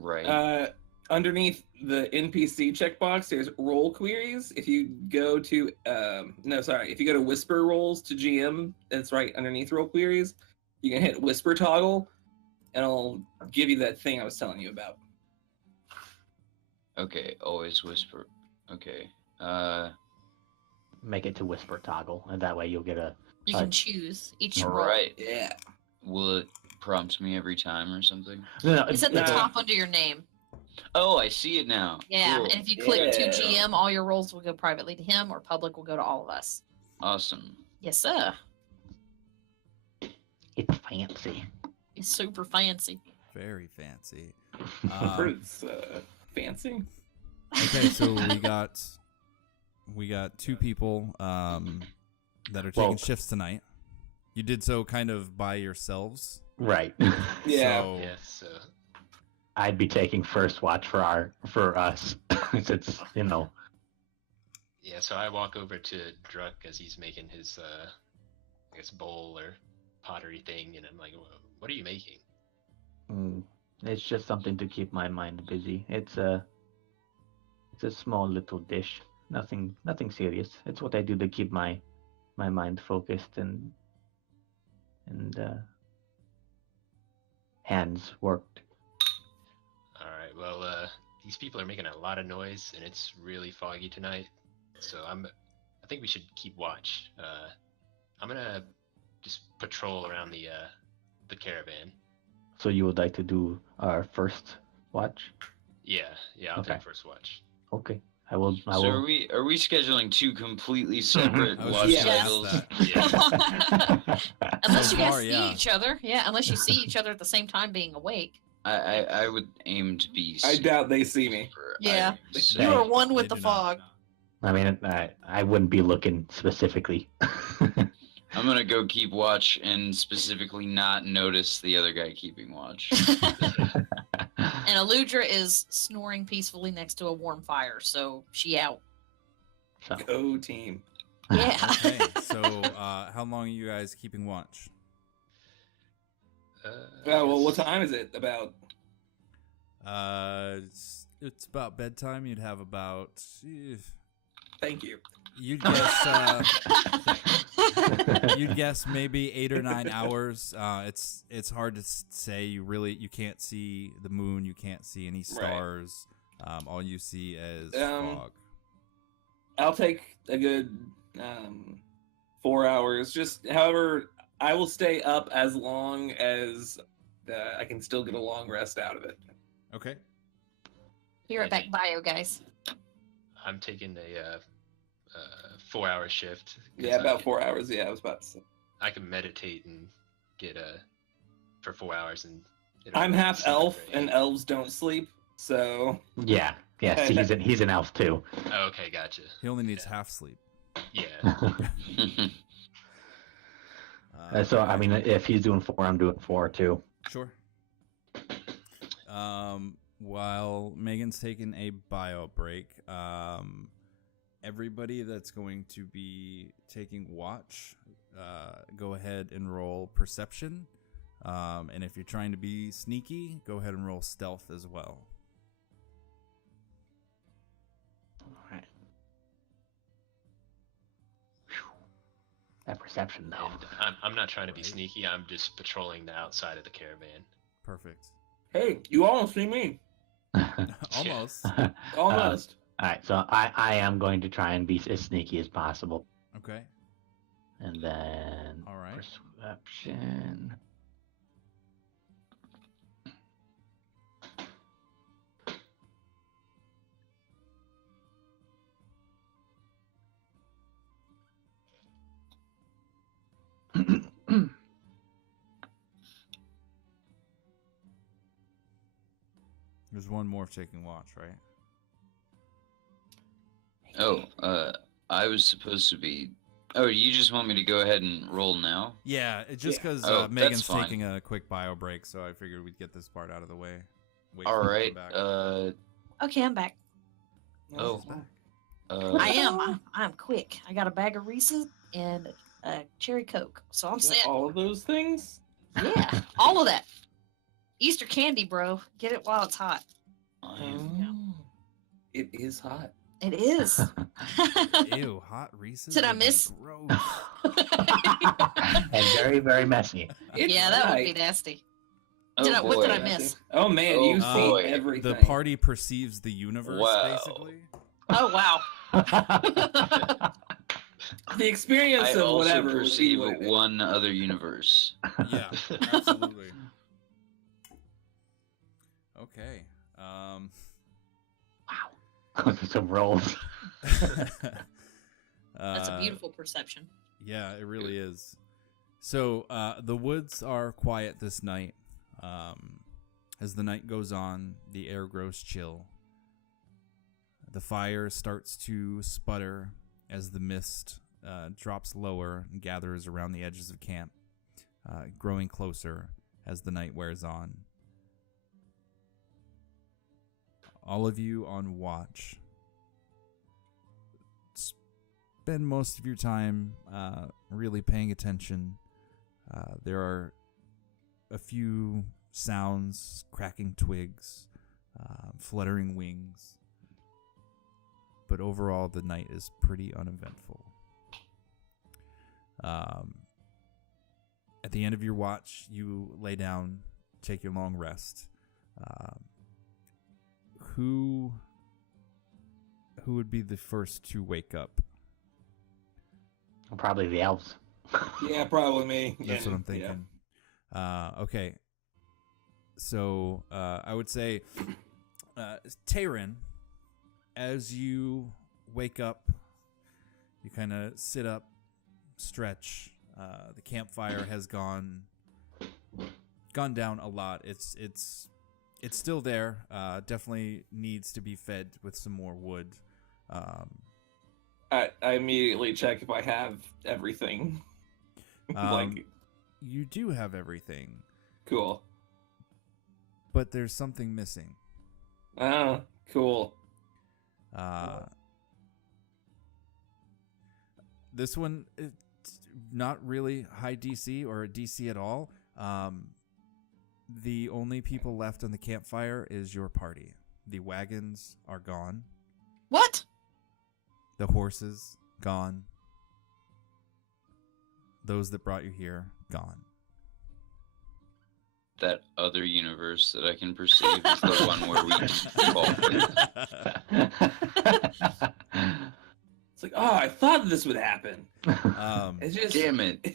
Right. Underneath the NPC checkbox, there's roll queries. If you go to if you go to whisper rolls to GM, that's right underneath roll queries. You can hit whisper toggle, and it'll give you that thing I was telling you about. Okay, always whisper. Okay. Make it to whisper toggle, and that way you'll get a. You can choose each roll. Right. Yeah. Will it prompt me every time or something? No, It's at the No. top under your name. Oh, I see it now. Yeah, Cool. and if you click to Yeah. GM, all your rolls will go privately to him, or public will go to all of us. Awesome. Yes, sir. It's fancy. It's super fancy. Very fancy. Fruits, fancy. Okay, so we got 2 people that are taking shifts tonight. You did so kind of by yourselves. Right. Yeah. So, Yeah, so I'd be taking first watch for us, since yeah, so I walk over to Druck as he's making his I guess bowl or pottery thing, and I'm like, what are you making? It's just something to keep my mind busy. It's a small little dish. Nothing serious. It's what I do to keep my mind focused and hands worked. All right, well, these people are making a lot of noise, and it's really foggy tonight. So I think we should keep watch. I'm gonna just patrol around the caravan. So you would like to do our first watch? Yeah, I'll Okay. take first watch. Okay. I will. So are we scheduling 2 completely separate I was watch just gonna titles? ask Yeah. Unless So you guys far, see yeah. each other. Yeah, unless you see each other at the same time being awake. I would aim to be. I doubt they see me. Yeah. super- You are one with They the do not. fog. I mean, I wouldn't be looking specifically. I'm gonna go keep watch and specifically not notice the other guy keeping watch. And Eleuthera is snoring peacefully next to a warm fire, so she out. So, Go team. Yeah. Okay, so how long are you guys keeping watch? Well, what time is it? About It's about bedtime. You'd have about thank you. you'd guess you'd guess maybe 8 or 9 hours. It's hard to say. You can't see the moon. You can't see any stars. All you see is fog. I'll take a good 4 hours. Just however, I will stay up as long as I can still get a long rest out of it. Okay. Be right back, bio guys. I'm taking a 4-hour shift. 'cause Yeah, about I can, 4 hours. Yeah, I was about to say. I can meditate and get for 4 hours and. it'll I'm half sleep elf, great. and elves don't sleep, so yeah. See, he's an elf too. Oh, okay, gotcha. He only needs Yeah. half sleep. Yeah. So I mean, if he's doing 4, I'm doing 4 too. Sure. While Megan's taking a bio break, everybody that's going to be taking watch, go ahead and roll perception. And if you're trying to be sneaky, go ahead and roll stealth as well. Alright. That perception though. And I'm not trying to be sneaky. I'm just patrolling the outside of the caravan. Perfect. hey, you almost see me. Almost. Almost. All right, so I am going to try and be as sneaky as possible, Okay. and then All right. perception. There's one more taking watch, right? Oh, I was supposed to be. Oh, you just want me to go ahead and roll now? Yeah, just because Oh, Megan's that's fine. taking a quick bio break, so I figured we'd get this part out of the way. Wait All for her to right. come back. Okay, I'm back. Oh. She's back. I am. I'm quick. I got a bag of Reese's and a cherry Coke, so I'm set. All of those things? Yeah, all of that. Easter candy, bro. Get it while it's hot. It is hot. It is. Ew, hot Reese's. Did I would be miss? Gross. And very, very messy. It's Yeah, that would be right. nasty. Oh, What did boy. I miss? Oh man, Oh, you boy. see everything. The party perceives the universe, Wow. basically. Oh wow. The experience I of also whatever. would be perceive what it is. one other universe. Yeah, absolutely. Okay. Some rolls. That's a beautiful perception. Yeah, it really is. So the woods are quiet this night. As the night goes on, the air grows chill. The fire starts to sputter as the mist drops lower and gathers around the edges of camp, growing closer as the night wears on. All of you on watch spend most of your time really paying attention. There are a few sounds, cracking twigs, fluttering wings, but overall the night is pretty uneventful. At the end of your watch, you lay down, take your long rest. Who would be the first to wake up? Probably the elves. Yeah, probably me. That's what I'm thinking. Okay. So I would say, Tayrin, as you wake up, you kind of sit up, stretch. The campfire has gone down a lot. It's still there. Definitely needs to be fed with some more wood. I immediately check if I have everything. Like, You do have everything, cool. but there's something missing. Oh, cool. This one, it's not really high DC or a DC at all. The only people left on the campfire is your party. The wagons are gone. What? The horses, gone. Those that brought you here, gone. That other universe that I can perceive is the one where we It's like, oh, I thought this would happen. It's just Damn it.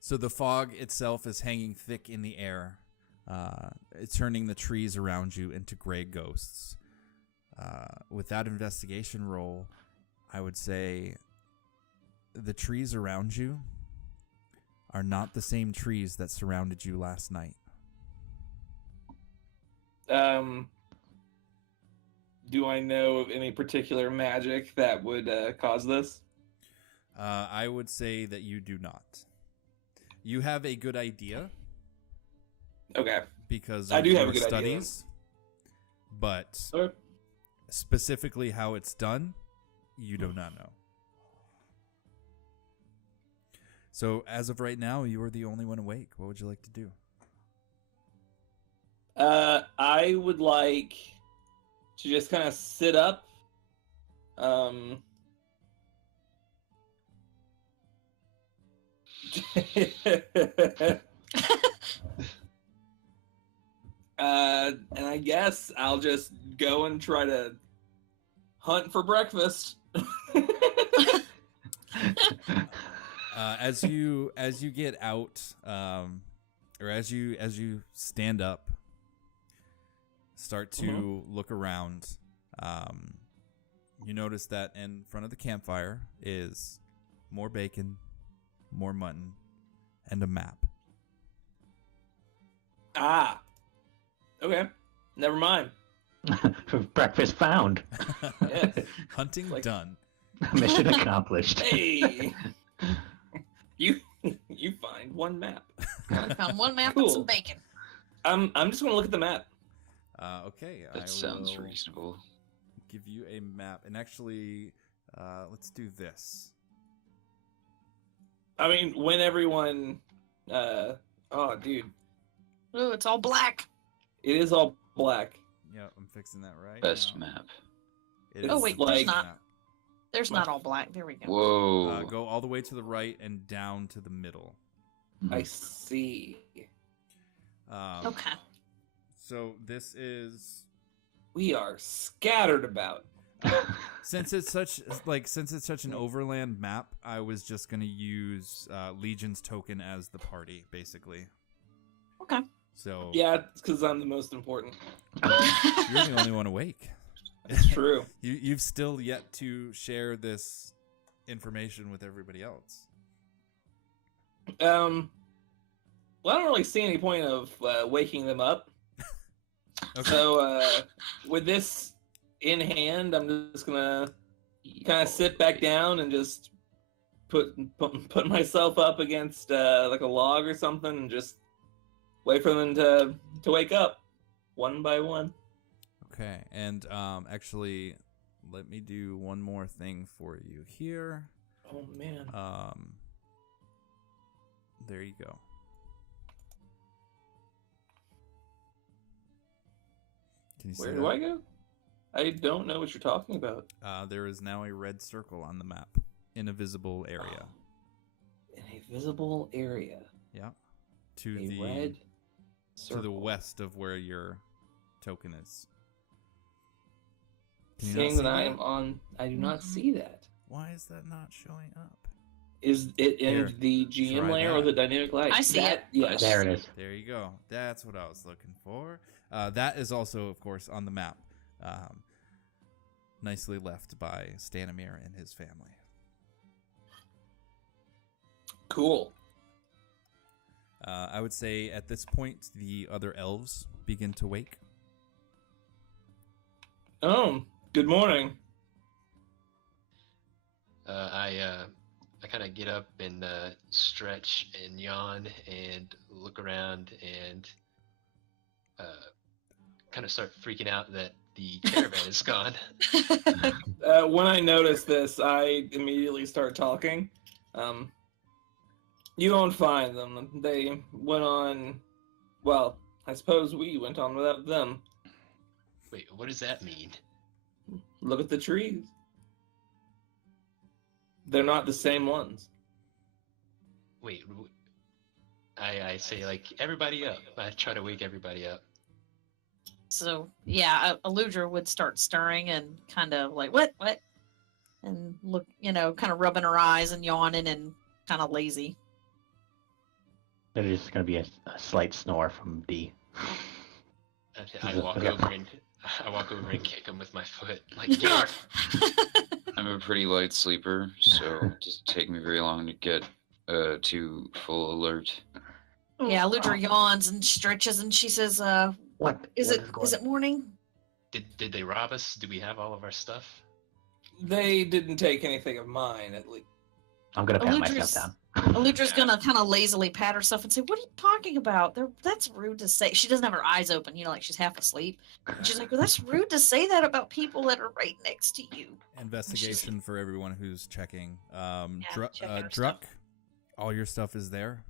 So the fog itself is hanging thick in the air. It's turning the trees around you into gray ghosts. With that investigation roll, I would say the trees around you are not the same trees that surrounded you last night. Do I know of any particular magic that would cause this? I would say that you do not. You have a good idea Okay. because I of do have your a good idea. studies, but Okay. specifically how it's done, you do not know. So as of right now, you are the only one awake. What would you like to do? I would like to just kind of sit up. And I guess I'll just go and try to hunt for breakfast. As you get out, or as you stand up, start to look around, you notice that in front of the campfire is more bacon, more mutton, and a map. Ah. Okay. Never mind. Breakfast found. Yes. Hunting Like- done. Mission accomplished. Hey, you find one map. I found one map and some Cool. bacon. I'm just gonna look at the map. Okay, I That sounds will reasonable. give you a map, and actually, let's do this. I mean, when everyone, oh, dude, Ooh, it's all black. it is all black. Yeah, I'm fixing that right Best now. map. It Oh, is wait, the there's best not. map. There's not all black. There we go. Whoa. Go all the way to the right and down to the middle. I see. Okay. So this is We are scattered about. since it's such an overland map. I was just gonna use Legion's token as the party, basically. Okay. So Yeah, it's because I'm the most important. you're the only one awake. It's true. You've still yet to share this information with everybody else. Well, I don't really see any point of waking them up. Okay. So, with this in hand, I'm just gonna kind of sit back down and just put myself up against like a log or something, and just wait for them to wake up one by one. Okay, and actually, let me do one more thing for you here. Oh man. There you go. Can you see Where that? do I go? I don't know what you're talking about. There is now a red circle on the map in a visible area. In a visible area. Yeah, to A the red to circle. the west of where your token is. Can you not Seeing see that I am on, I do not see that. Why is that not showing up? Is it in Here, the GM try layer or that. the dynamic light? I see it. Yes. There it is. There you go. That's what I was looking for. That is also, of course, on the map. Nicely left by Amir and his family. Cool. I would say at this point, the other elves begin to wake. Oh, good morning. I kind of get up and stretch and yawn and look around and kind of start freaking out that the caravan is gone. When I notice this, I immediately start talking. You won't find them. They went on. Well, I suppose we went on without them. Wait, what does that mean? Look at the trees. They're not the same ones. Wait, I say, like, everybody up. I try to wake everybody up. So yeah, Eleuthera would start stirring and kind of like what, and look, kind of rubbing her eyes and yawning and kind of lazy. There's just going to be a slight snore from D. I walk over and kick him with my foot. Like, Yark! I'm a pretty light sleeper, so it doesn't take me very long to get to full alert. Yeah, Eleuthera yawns and stretches and she says, What is it morning? Did they rob us? Do we have all of our stuff? They didn't take anything of mine, at least. I'm going to pat Eleuthera's- myself down. Eleuthera's gonna kind of lazily pat herself and say, "What are you talking about? That's rude to say." She doesn't have her eyes open, like she's half asleep. And she's like, "Well, that's rude to say that about people that are right next to you." Investigation for everyone who's checking. checking our Druck, stuff. all your stuff is there.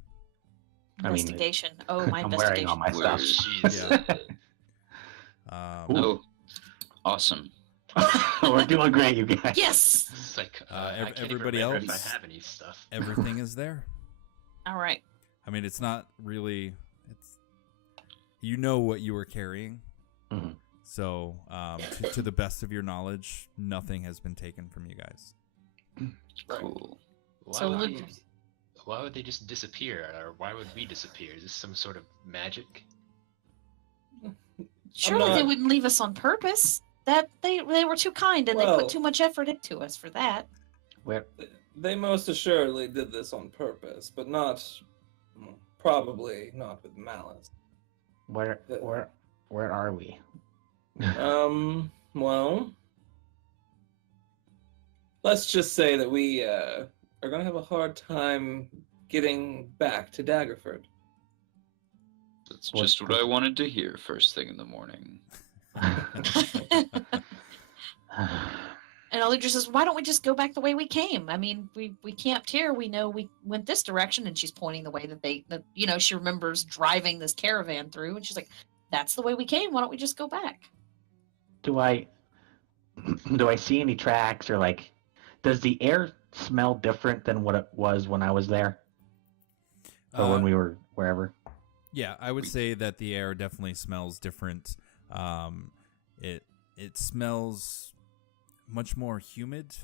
I mean, Investigation. Oh, my I'm investigation. wearing all my Where stuff. is- Jeez. Um, Oh, awesome. We're doing great, you guys. Yes. It's like, Uh, I can't everybody even remember else? if I have any stuff. everything is there. All right. I mean, it's not really. You know what you were carrying. Mhm. So, to the best of your knowledge, nothing has been taken from you guys. Cool. So Why would they just disappear, or why would we disappear? Is this some sort of magic? Surely they not- wouldn't leave us on purpose. That they were too kind and they Well- put too much effort into us for that. Where? They most assuredly did this on purpose, but probably not with malice. Where are we? Well, let's just say that we are gonna have a hard time getting back to Daggerford. That's just what I wanted to hear first thing in the morning. And Eludra says, why don't we just go back the way we came? I mean, we camped here. We know we went this direction. And she's pointing the way that she remembers driving this caravan through. And she's like, that's the way we came. Why don't we just go back? Do I see any tracks, or like, does the air smell different than what it was when I was there? Or when we were wherever? Yeah, I would say that the air definitely smells different. It smells much more humid,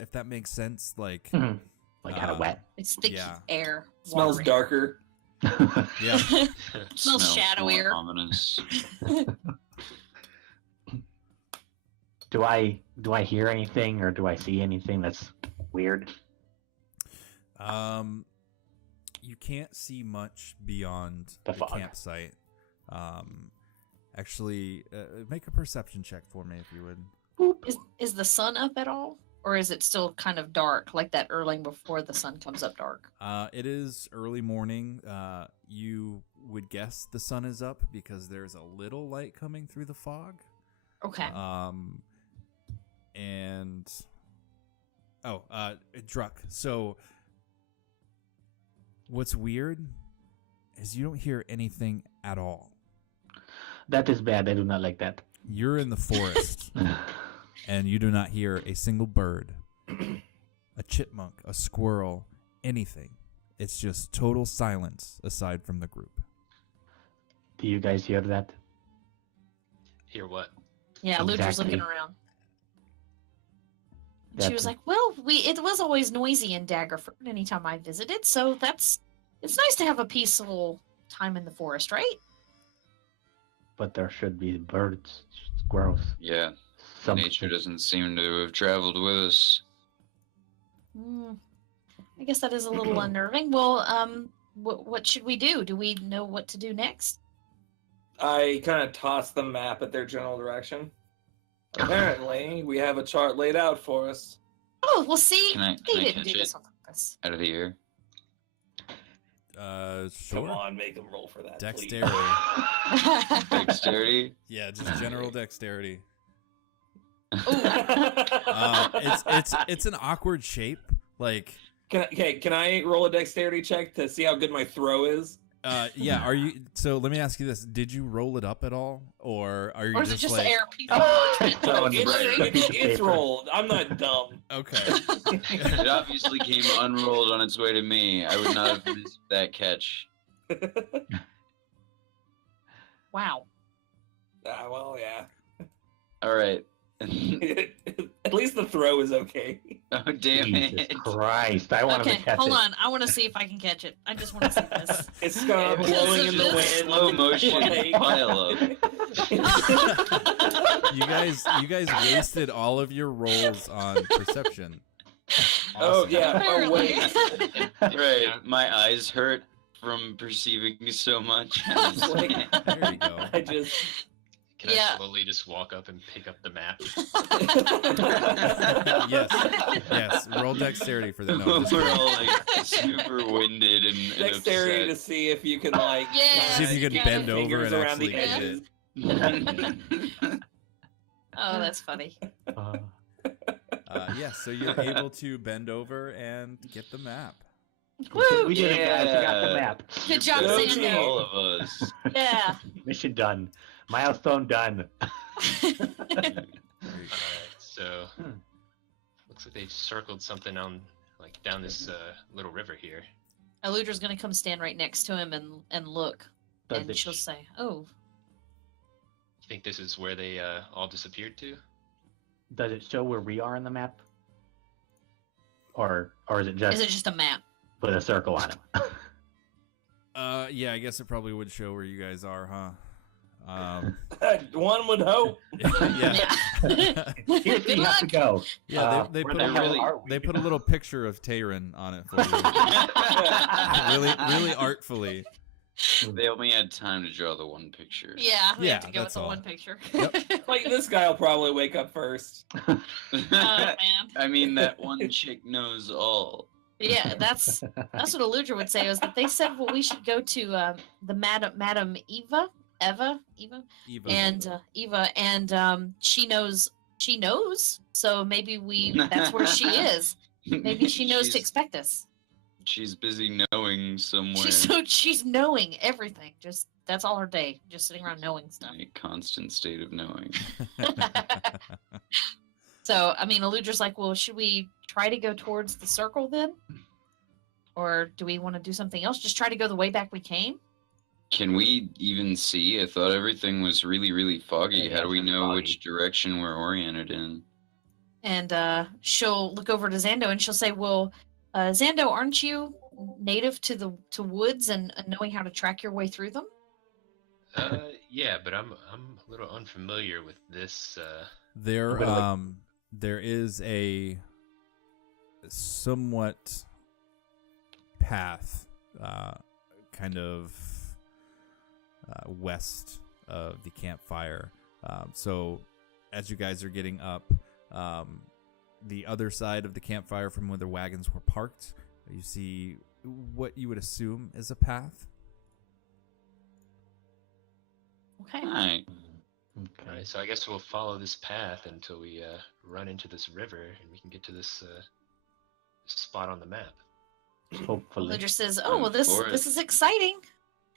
if that makes sense. Like, like kind of wet. It's sticky air. Smells watery. darker. Yeah. Smells shadowier. More ominous. Do I hear anything, or do I see anything that's weird? You can't see much beyond The the fog. campsite. Actually, make a perception check for me if you would. Is the sun up at all? Or is it still kind of dark, like that early before the sun comes up dark? It is early morning. You would guess the sun is up because there's a little light coming through the fog. Okay. Druck. So, what's weird is you don't hear anything at all. That is bad. I do not like that. You're in the forest, and you do not hear a single bird, a chipmunk, a squirrel, anything. It's just total silence aside from the group. Do you guys hear that? Hear what? Yeah, Ludra's Exactly. looking around. She That's- was like, well, it was always noisy in Daggerford anytime I visited, so it's nice to have a peaceful time in the forest, right? But there should be birds, squirrels. Yeah, Something. nature doesn't seem to have traveled with us. I guess that is a little unnerving. Well, what should we do? Do we know what to do next? I kind of toss the map at their general direction. Apparently, we have a chart laid out for us. Oh, well, see, Can I they didn't catch do this it? on purpose. Out of the air. Come Sure. on, make them roll for that. please. Dexterity. Dexterity. Yeah, just general dexterity. can It's an awkward shape. Like, I roll a dexterity check to see how good my throw is? yeah. Are you? So let me ask you this: did you roll it up at all, or are you Or is it just just like? air people? Oh, It's rolled. I'm not dumb. Okay. It obviously came unrolled on its way to me. I would not have missed that catch. Wow. Well, yeah. All right. At least the throw is okay. Oh damn Jesus it! Right. I wanted Okay, to catch hold it. on. I want to see if I can catch it. I just want to see this. It's kind of blowing in the wind. Slow motion pile up. You guys wasted all of your rolls on perception. Oh Awesome. yeah. Oh wait. Right, my eyes hurt from perceiving so much. There you go. I just. Can Yeah. I slowly just walk up and pick up the map? Yes. Roll dexterity for that. No, just We're all like super winded and Dexterity to upset. see if you can like. Yeah, see if you can yeah. bend over fingers and around the actually get edges. it. Oh, that's funny. Yeah, so you're able to bend over and get the map. Woo! We did it, guys. We got the Yeah. map. Good job, Go Kudos team. to Xander. all of us. Yeah. Mission done. Milestone done. There you go. Alright, so looks like they circled something on like down this little river here. Eludra's gonna come stand right next to him and look, Does and it she'll say, "Oh, You think this is where they all disappeared to? Does it show where we are on the map? Or is it is just it just a map?" with a circle on it? Yeah, I guess it probably would show where you guys are, huh? One would hope. Yeah. Here's Good we have to luck. go. Yeah, they where put the a hell really- are we? They put a little picture of Tayron on it for you. Really artfully. They only had time to draw the one picture. Yeah, we Yeah, have to go with that's the all. one picture. Yep. Like, this guy will probably wake up first. Oh man. I mean, that one chick knows all. Yeah, that's what Eludra would say. Was that they said, well, we should go to the Madam Eva, Eva. and Eva, and she knows. So maybe that's where she is. Maybe she knows to expect us. She's busy knowing somewhere. She's knowing everything. Just that's all her day, just sitting around knowing stuff. A constant state of knowing. So I mean, Eludra's like, well, should we try to go towards the circle then, or do we want to do something else? Just try to go the way back we came. Can we even see? I thought everything was really, really foggy. Yeah, How do we it's know foggy. which direction we're oriented in? And she'll look over to Xando and she'll say, well, Xando, aren't you native to woods and knowing how to track your way through them? Yeah, but I'm a little unfamiliar with this. There, But, like- there is a somewhat path, kind of west of the campfire. So, as you guys are getting up, the other side of the campfire from where the wagons were parked, you see what you would assume is a path. Okay. All right. Okay. Alright, so I guess we'll follow this path until we run into this river and we can get to this spot on the map. Hopefully. Eludra says, oh, well, I'm this for it. is exciting.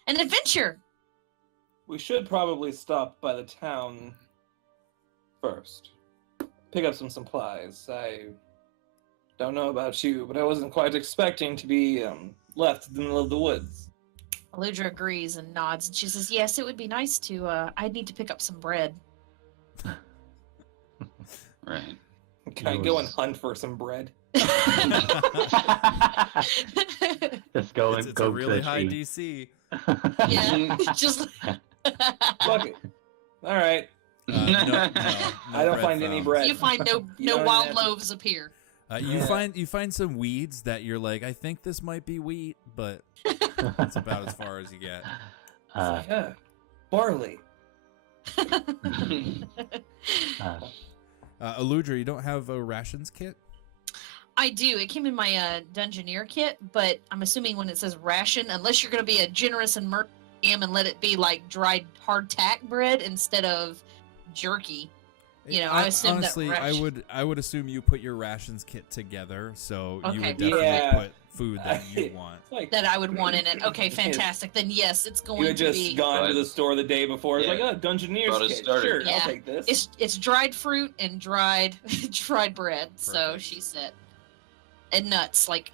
An adventure. We should probably stop by the town first. Pick up some supplies. I don't know about you, but I wasn't quite expecting to be left in the middle of the woods. Eludra agrees and nods, and she says, yes, it would be nice to, I need to pick up some bread. Right. Can I go and hunt for some bread? Just go It's and a go really to the high tree. DC. Yeah, just... Fuck it. All right. No I don't bread find any found. bread. You find You no don't wild have- loaves appear. You Yeah. you find some weeds that you're like, I think this might be wheat, but that's about as far as you get. Yeah. Barley. uh, Eludra, you don't have a rations kit? I do. It came in my Dungeoneer kit, but I'm assuming when it says ration, unless you're going to be a generous and merciful and let it be like dried hardtack bread instead of jerky. You know, I assume honestly, that I would assume you put your rations kit together, so you Okay. would definitely Yeah. put food that you want. Like, that I would want in it. Okay, fantastic. Then yes, it's you going had to just be. gone to Right. the store the day before. It's Yeah. like, oh, Dungeoneer's Bought a kit. starter Sure, kit. I'll Yeah. take this. It's dried fruit and dried dried bread. So Perfect. she said, and nuts, like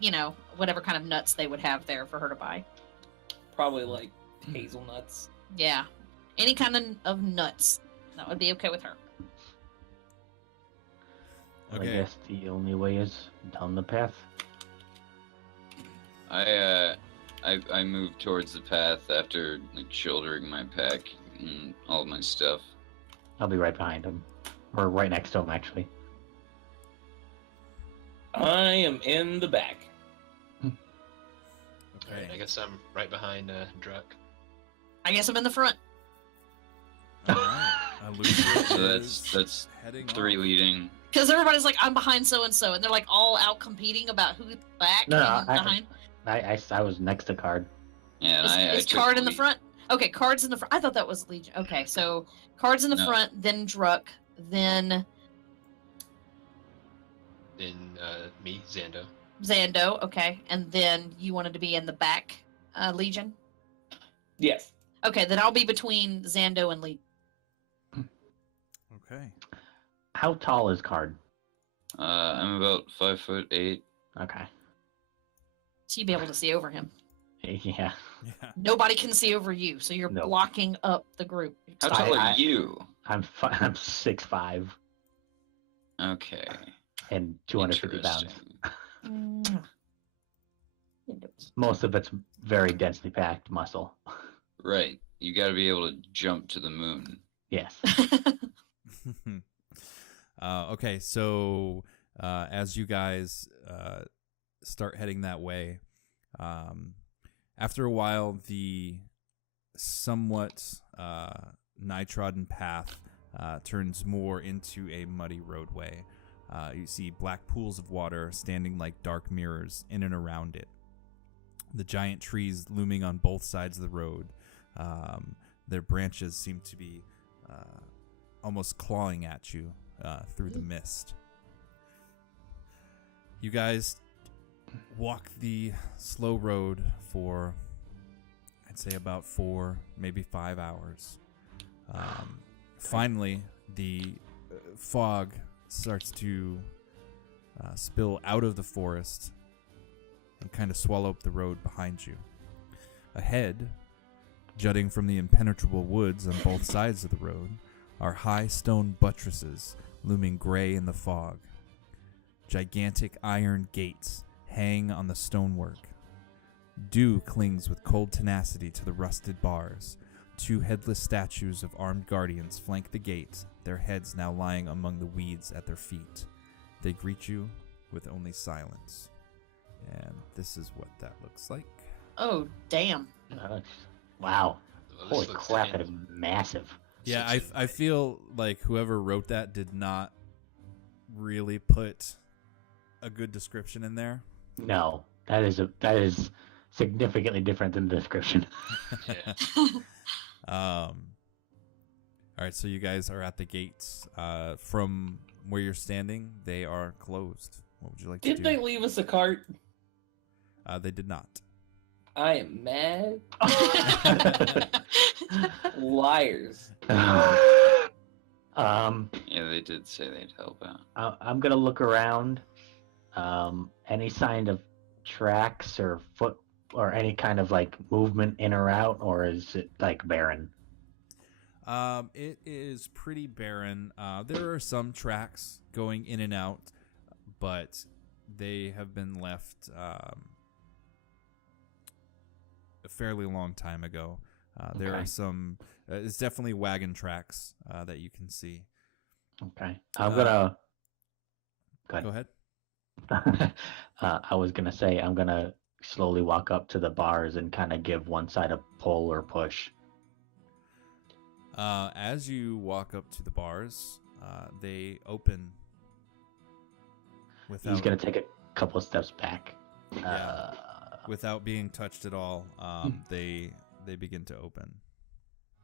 whatever kind of nuts they would have there for her to buy. Probably like hazelnuts. Yeah, any kind of nuts that would be okay with her. I Okay. guess the only way is down the path. I moved towards the path after like shouldering my pack and all of my stuff. I'll be right behind him. Or right next to him, actually. I am in the back. Alright, I guess I'm right behind Druck. I guess I'm in the front. All right. Eludra So is that's heading 3 off. leading. Because everybody's like, I'm behind so and so, and they're like all out competing about who's back No, and I- behind. I was next to Card. Yeah, and I Is took Card in the lead. front? Okay, Card's in the front. I thought that was Legion. Okay, so Card's in the No. front, then Druck, then Then me, Xando. Xando. Okay, and then you wanted to be in the back, Legion. Yes. Okay, then I'll be between Xando and Legion. Okay. How tall is Card? I'm about 5'8". Okay. So you'd be able to see over him. Yeah. Yeah. Nobody can see over you, so you're No. blocking up the group. How I- tall I- are you? I'm 6'5" Okay. and 250 pounds. Interesting. Most of it's very densely packed muscle. Right. You got to be able to jump to the moon. Yes. Okay, so as you guys start heading that way, after a while, the somewhat nigh-trodden path turns more into a muddy roadway. You see black pools of water standing like dark mirrors in and around it. The giant trees looming on both sides of the road. Their branches seem to be almost clawing at you through the mist. You guys walk the slow road for, I'd say, about 4, maybe 5 hours. Finally, the fog starts to spill out of the forest and kind of swallow up the road behind you. Ahead, jutting from the impenetrable woods on both sides of the road, are high stone buttresses looming gray in the fog. Gigantic iron gates hang on the stonework. Dew clings with cold tenacity to the rusted bars. 2 headless statues of armed guardians flank the gate, their heads now lying among the weeds at their feet. They greet you with only silence. And this is what that looks like. Oh, damn. Wow. Well, this Holy looks crap, that tan- is massive. Yeah, Such a- I feel like whoever wrote that did not really put a good description in there. No, that is significantly different than the description. Yeah. All right, so you guys are at the gates. From where you're standing, they are closed. What would you like to Did do? they leave us a cart? They did not. I am mad. Liars. Yeah, Um, they did say they'd help out. I'm gonna look around. Any sign of tracks or foot or any kind of like movement in or out, or is it like barren? It is pretty barren. There are some tracks going in and out, but they have been left a fairly long time ago. There Okay. are some. It's definitely wagon tracks that you can see. Okay, I'm gonna. Go ahead. I was gonna say I'm gonna slowly walk up to the bars and kind of give one side a pull or push. As you walk up to the bars, they open He's without gonna take a couple of steps back. Yeah. without being touched at all. They begin to open.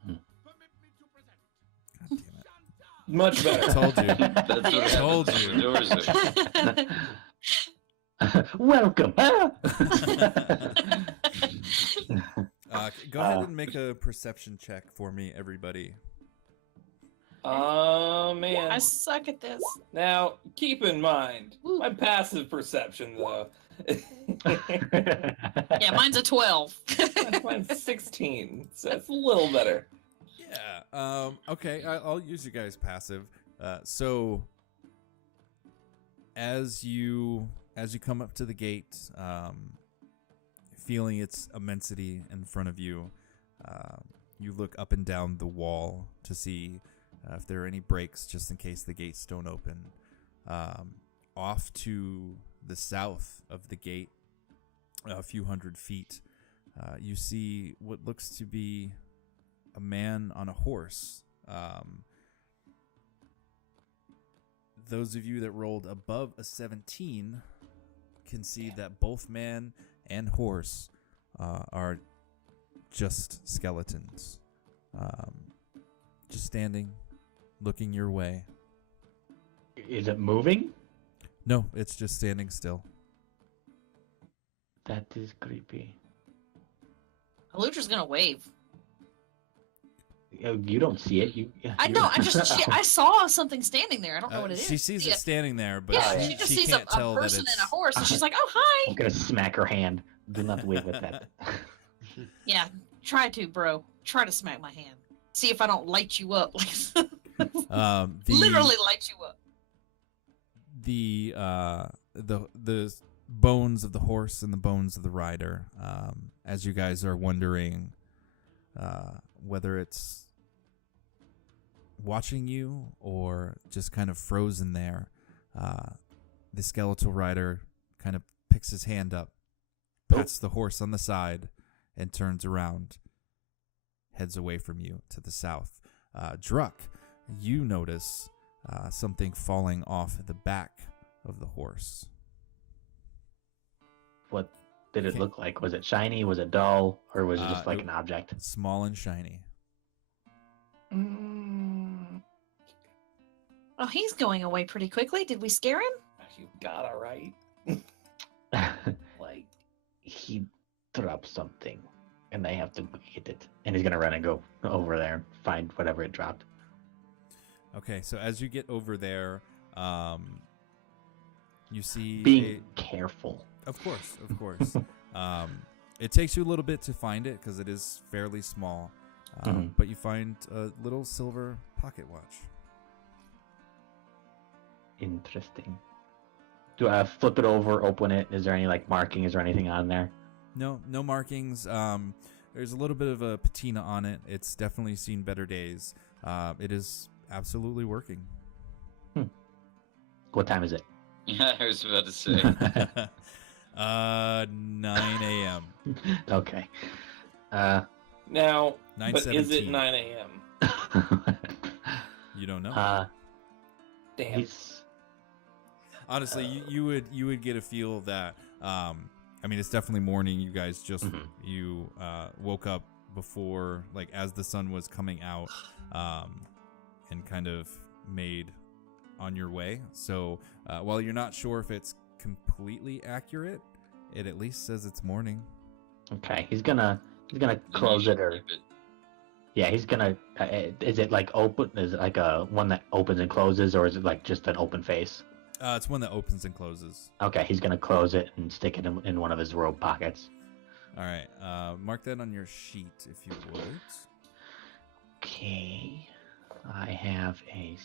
Hmm. God damn it! Much I better. told you. That's what I told happens when you. the doors open. Welcome. Go ahead and make a perception check for me, everybody. Oh man. I suck at this. Now, keep in mind, Woo. my passive perception though. Yeah, mine's a 12. Mine's 16, so it's a little better. Yeah. Okay. I'll use you guys passive. So as you come up to the gate, feeling its immensity in front of you, you look up and down the wall to see if there are any breaks, just in case the gates don't open. Off to the south of the gate, a few hundred feet, you see what looks to be a man on a horse. Those of you that rolled above a 17 can see that both man and horse are just skeletons. Just standing, looking your way. Is it moving? No, it's just standing still. That is creepy. Elutra's gonna wave. You don't see it. I know. I saw something standing there. I don't know what it is. She sees it standing there, but Yeah, yeah. she just she sees can't a tell that person it's... and a horse, and she's like, "Oh, hi." I'm gonna smack her hand. Do not wave at that. Yeah, try to, bro. Try to smack my hand. See if I don't light you up. Literally light you up. The bones of the horse and the bones of the rider. As you guys are wondering whether it's watching you or just kind of frozen there, the skeletal rider kind of picks his hand up, pats the horse on the side, and turns around, heads away from you to the south. Druck, you notice something falling off the back of the horse. What did it Okay. look like? Was it shiny? Was it dull? Or was it just like it- an object? Small and shiny. Oh, he's going away pretty quickly. Did we scare him? You got it right. Like, He dropped something, and they have to get it. And he's gonna run and go over there and find whatever it dropped. Okay, so as you get over there, you see... Being careful. Of course. It takes you a little bit to find it because it is fairly small, Mhm. but you find a little silver pocket watch. Interesting. Do I flip it over, open it? Is there any like marking? Is there anything on there? No markings. There's a little bit of a patina on it. It's definitely seen better days. It is absolutely working. What time is it? Yeah, I was about to say. 9 a.m. Okay. now, but is it 9:17. 9 a.m.? You don't know. Damn. He's Honestly, you would get a feel that I mean, it's definitely morning. You guys just Mhm. you woke up before, like, as the sun was coming out, and kind of made on your way. So while you're not sure if it's completely accurate, it at least says it's morning. okay. He's gonna Then you close should it, or keep it. yeah, he's gonna. Is it like open? Is it like a one that opens and closes, or is it like just an open face? It's one that opens and closes. Okay, he's gonna close it and stick it in one of his robe pockets. All right. Mark that on your sheet if you would. Okay, I have a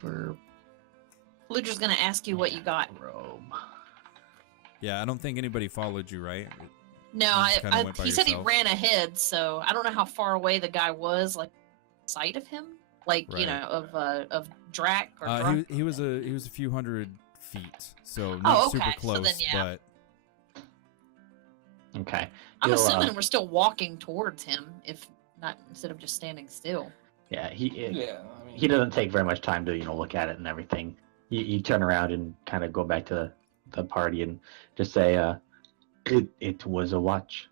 silver Ludra's gonna ask you what you got. robe. Yeah, I don't think anybody followed you, right? No, You just kinda went by he said he yourself? ran ahead, so I don't know how far away the guy was, like sight of him, like Right. you know, of Drac or He, Drak. he was a few hundred feet, so Oh, not okay. super So close, then, yeah. but Okay. I'm He'll, assuming we're still walking towards him, if not instead of just standing still. Yeah, Yeah, I mean, he doesn't take very much time to look at it and everything. You turn around and kind of go back to the party and just say, it was a watch.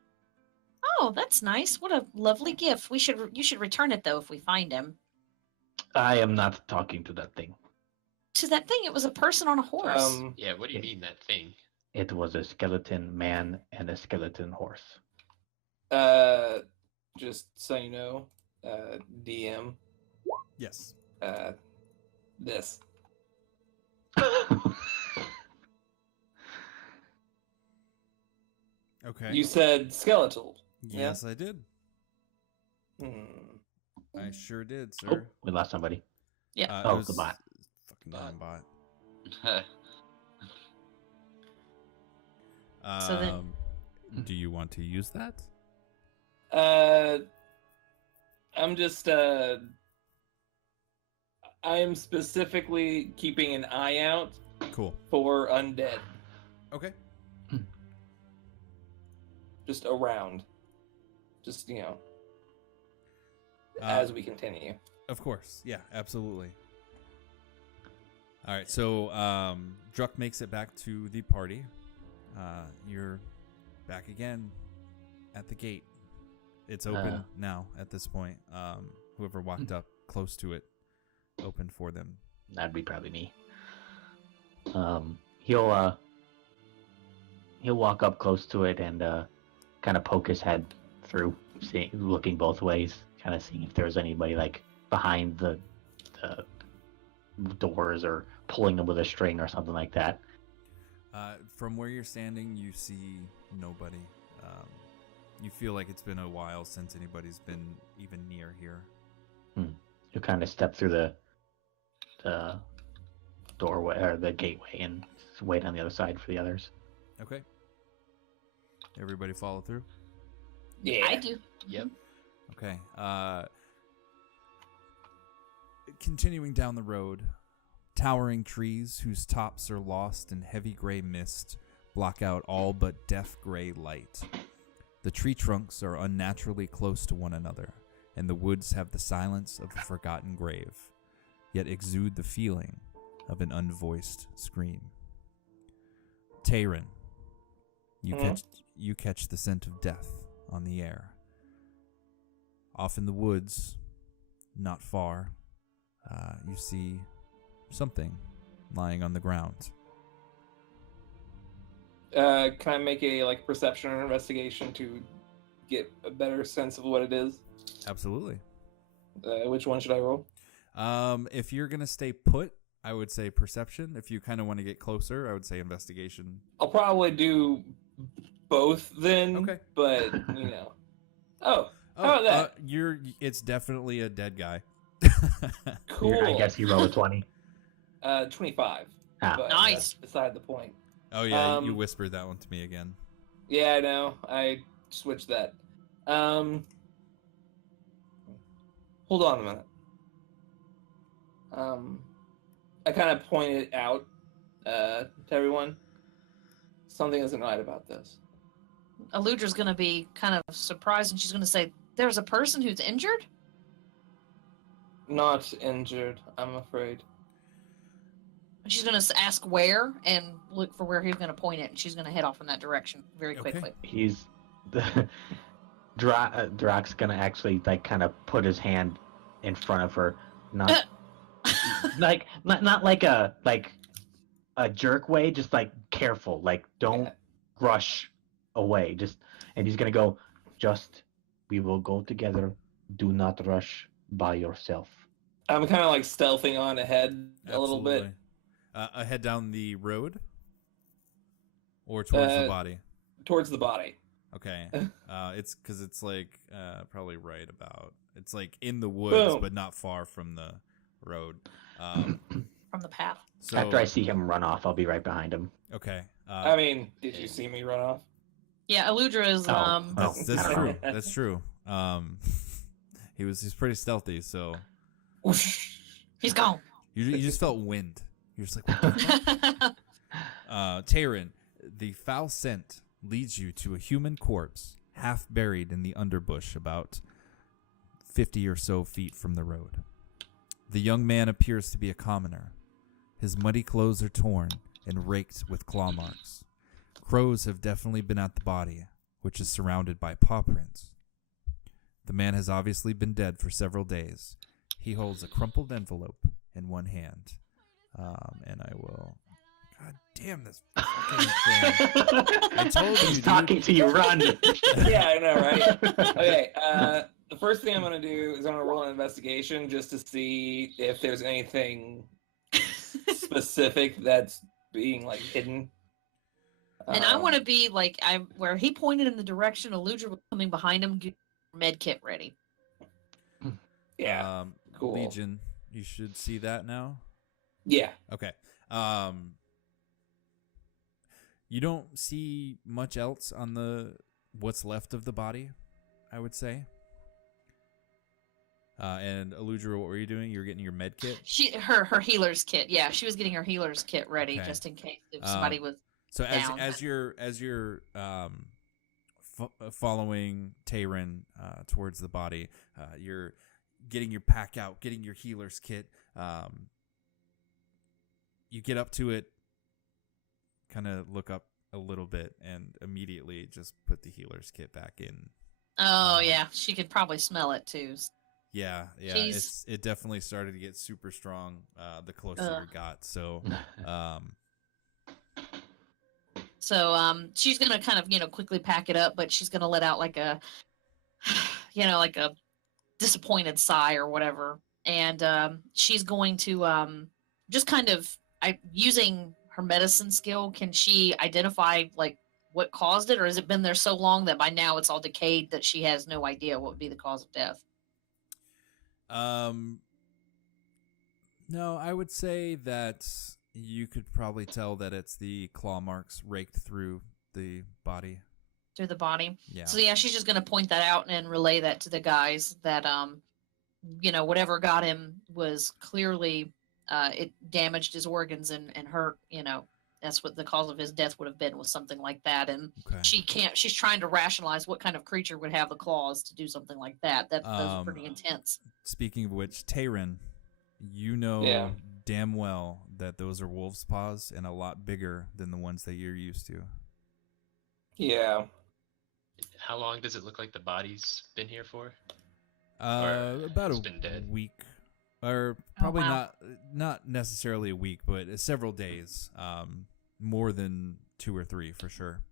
Oh, that's nice. What a lovely gift. You should return it though if we find him. I am not talking to that thing. To that thing, it was a person on a horse. Yeah, what do you mean that thing? It was a skeleton man and a skeleton horse. just so you know, DM, yes. this. Okay. You said skeletal. yes, I did. Hmm. I sure did, Oh, sir. we lost somebody. Yeah. It Oh, was the bot. Fucking damn bot. So then- Do you want to use that? I'm just I am specifically keeping an eye out Cool. for undead, Okay. just around, just Uh, as we continue. Of course. Yeah, absolutely. All right, so Druck makes it back to the party. You're back again at the gate. It's open now at this point. Whoever walked up close to it opened for them. That'd be probably me. He'll walk up close to it and kind of poke his head through, looking both ways, kind of seeing if there's anybody like behind the doors or pulling them with a string or something like that. From where you're standing, you see nobody. You feel like it's been a while since anybody's been even near here. He'll kind of step through the doorway or the gateway and wait on the other side for the others. Okay. Everybody follow through? Yeah. I do. Yep. Okay. Continuing down the road, towering trees whose tops are lost in heavy gray mist block out all but deaf gray light. The tree trunks are unnaturally close to one another, and the woods have the silence of a forgotten grave, yet exude the feeling of an unvoiced scream. Tayrin, you catch the scent of death on the air. Off in the woods, not far, you see something lying on the ground. Can I make a perception or investigation to get a better sense of what it is? Absolutely. Which one should I roll? If you're gonna stay put, I would say perception. If you kind of want to get closer, I would say investigation. I'll probably do both then. Okay. But Oh, how about that? It's definitely a dead guy. Cool. I guess you roll a 20. 25. Ah. But Nice. that's beside the point. Oh yeah, you whispered that one to me again. Yeah, I know. I switched that. Hold on a minute. I kind of pointed out to everyone. Something isn't right about this. Eleuthera's going to be kind of surprised, and she's going to say, "There's a person who's injured?" Not injured, I'm afraid. And she's going to ask where and look for where he's going to point it, and she's going to head off in that direction very Okay. quickly. He's Drak's gonna actually kind of put his hand in front of her, not not like a jerk way, just careful, don't rush away, and he's gonna go, we will go together, do not rush by yourself. I'm kind of stealthing on ahead a little bit. Ahead down the road, or towards the body. Towards the body. Okay. It's because it's probably right about. It's in the woods, Boom. but not far from the road. From the path. So After I see him run off, I'll be right behind him. okay. I mean, did you see me run off? Yeah, Eleuthera is, That's I don't true. know. That's true. He's pretty stealthy, so he's gone. you just felt wind. You're just like, what the fuck? Tayrin, the foul scent leads you to a human corpse, half buried in the underbush about 50 or so feet from the road. The young man appears to be a commoner. His muddy clothes are torn and raked with claw marks. Crows have definitely been at the body, which is surrounded by paw prints. The man has obviously been dead for several days. He holds a crumpled envelope in one hand. And I will... God damn this fucking thing. I told you, He's dude. talking to you, run. Yeah, I know, right? Okay, the first thing I'm going to do is I'm going to roll an investigation just to see if there's anything specific that's being hidden. And I want to be where he pointed in the direction Eleuthera was coming behind him, get your med kit ready. Yeah, cool. Legion, you should see that now. Yeah. Okay. You don't see much else on what's left of the body, I would say. And Eleuthera, what were you doing? You were getting your med kit? Her healer's kit. Yeah, she was getting her healer's kit ready Okay. just in case if somebody was So down. as you're following Tayrin towards the body, you're getting your pack out, getting your healer's kit. You get up to it, kind of look up a little bit, and immediately just put the healer's kit back in. Oh yeah, she could probably smell it too. Yeah, it definitely started to get super strong the closer we got. So, she's gonna kind of quickly pack it up, but she's gonna let out like a disappointed sigh or whatever, and she's going to just kind of using her medicine skill. Can she identify what caused it, or has it been there so long that by now it's all decayed that she has no idea what would be the cause of death? No, I would say that you could probably tell that it's the claw marks raked through the body. Through the body. Yeah. So yeah, she's just gonna point that out and relay that to the guys that whatever got him was clearly it damaged his organs and hurt that's what the cause of his death would have been, was something like that. And Okay. she's trying to rationalize what kind of creature would have the claws to do something like that. Those are pretty intense. Speaking of which, Tayrin, you know Yeah. damn well that those are wolf's paws and a lot bigger than the ones that you're used to. Yeah. How long does it look like the body's been here for? About it's a been dead. week, or probably wow. not necessarily a week, but several days. More than 2 or 3 for sure.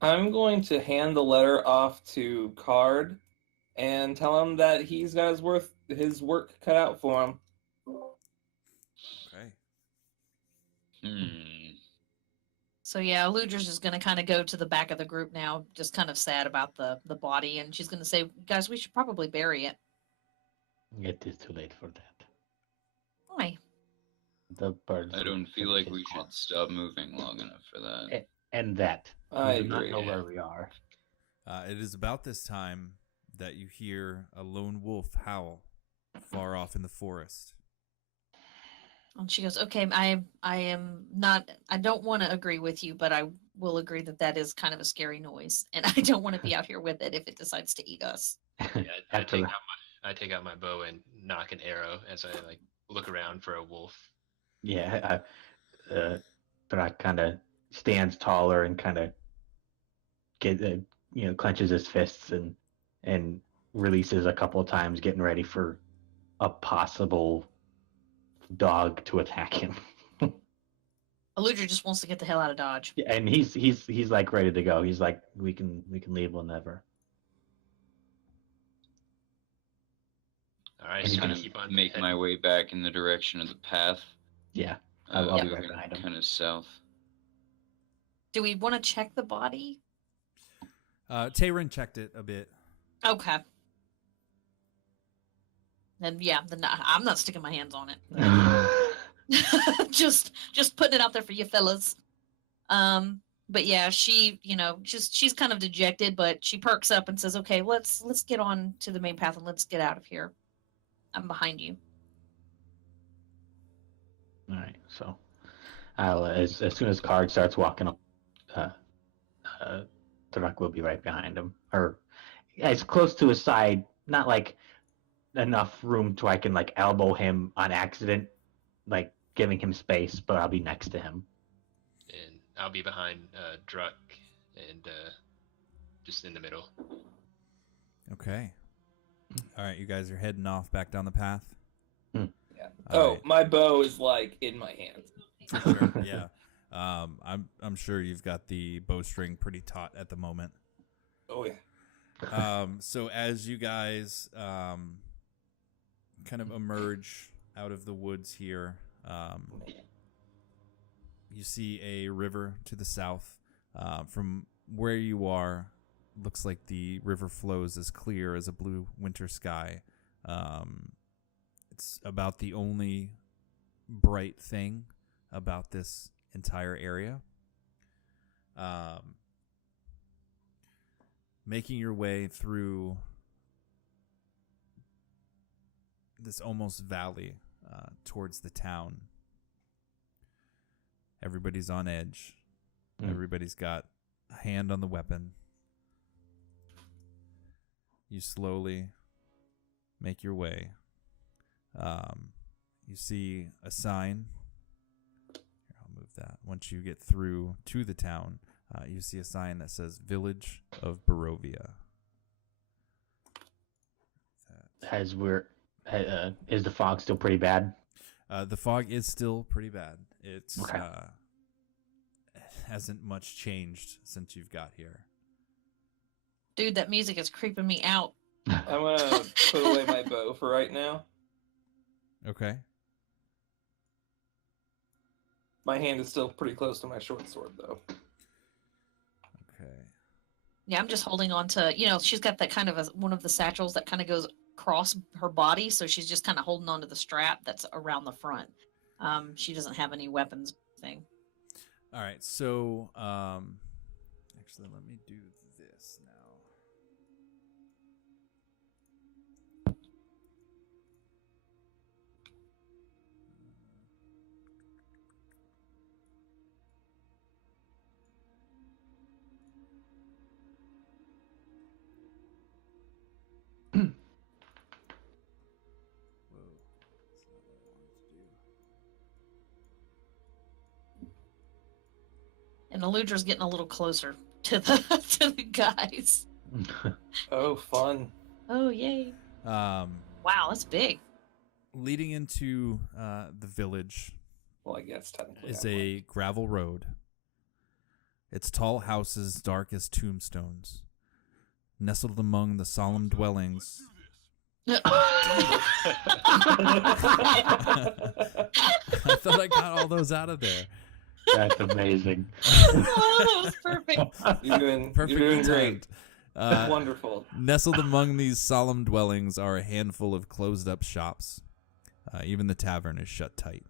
I'm going to hand the letter off to Card and tell him that he's got his work cut out for him. Okay. So yeah, Eludra's just going to kind of go to the back of the group now, just kind of sad about the body, and she's going to say, guys, we should probably bury it. It is too late for that. Why? The birds. I don't feel finish like we his should corpse. stop moving long enough for that. And that. I We do not agree. know where we are. It is about this time that you hear a lone wolf howl far off in the forest. And she goes, okay, I am not, I don't want to agree with you, but I will agree that is kind of a scary noise, and I don't want to be out here with it if it decides to eat us. Yeah, I After take out my bow and knock an arrow as I look around for a wolf. Yeah, Thrak kind of stands taller and kind of clenches his fists and releases a couple of times, getting ready for a possible dog to attack him. Eludra just wants to get the hell out of Dodge. Yeah, and he's like ready to go. He's like, we can leave whenever. All right, And so you I can keep on Make my way back in the direction of the path. Yeah, I'll be right moving behind him. kind of south. Do we want to check the body? Tayrin checked it a bit. Okay. Then I'm not sticking my hands on it. just putting it out there for you fellas. But yeah, she's kind of dejected, but she perks up and says, "Okay, let's get on to the main path and let's get out of here. I'm behind you." All right, so I'll as soon as Card starts walking up, Thrak will be right behind him, or as close to his side, not like enough room to I can like elbow him on accident, like giving him space, but I'll be next to him. And I'll be behind Druck and just in the middle. Okay. All right, you guys are heading off back down the path. Yeah. All right. My bow is like in my hand. For sure. Yeah. I'm sure you've got the bowstring pretty taut at the moment. Oh yeah. So as you guys kind of emerge out of the woods here, you see a river to the south. From where you are, looks like the river flows as clear as a blue winter sky. It's about the only bright thing about this entire area. Making your way through this almost valley towards the town. Everybody's on edge. Everybody's got a hand on the weapon. You slowly make your way. You see a sign. Here, I'll move that. Once you get through to the town, you see a sign that says Village of Barovia. Is the fog still pretty bad? The fog is still pretty bad. It's Okay. Hasn't much changed since you've got here. Dude, that music is creeping me out. I'm gonna put away my bow for right now. Okay. My hand is still pretty close to my short sword, though. Okay. Yeah, I'm just holding on to, she's got that kind of one of the satchels that kind of goes across her body, so she's just kind of holding on to the strap that's around the front. She doesn't have any weapons thing. All right. So, actually, let me do this now. And Eludra's getting a little closer to the to the guys. Oh, fun. Oh, yay. Wow, that's big. Leading into the village Well, I guess technically. is a gravel road. Its tall houses dark as tombstones. Nestled among the solemn dwellings. I thought I got all those out of there. That's amazing. Oh, that was perfect. You're doing Perfectly great. timed. Wonderful. Nestled among these solemn dwellings are a handful of closed-up shops. Even the tavern is shut tight.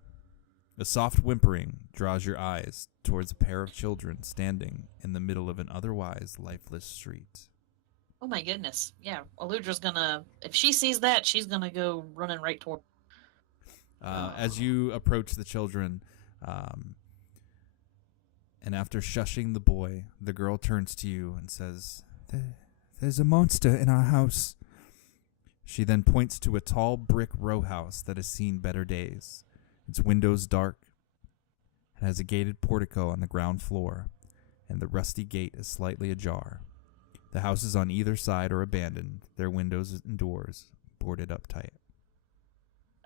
A soft whimpering draws your eyes towards a pair of children standing in the middle of an otherwise lifeless street. Oh my goodness. Yeah, Eludra's gonna, if she sees that, she's gonna go running right toward. As you approach the children, and after shushing the boy, the girl turns to you and says, "There's a monster in our house." She then points to a tall brick row house that has seen better days. Its windows dark. It has a gated portico on the ground floor, and the rusty gate is slightly ajar. The houses on either side are abandoned, their windows and doors boarded up tight.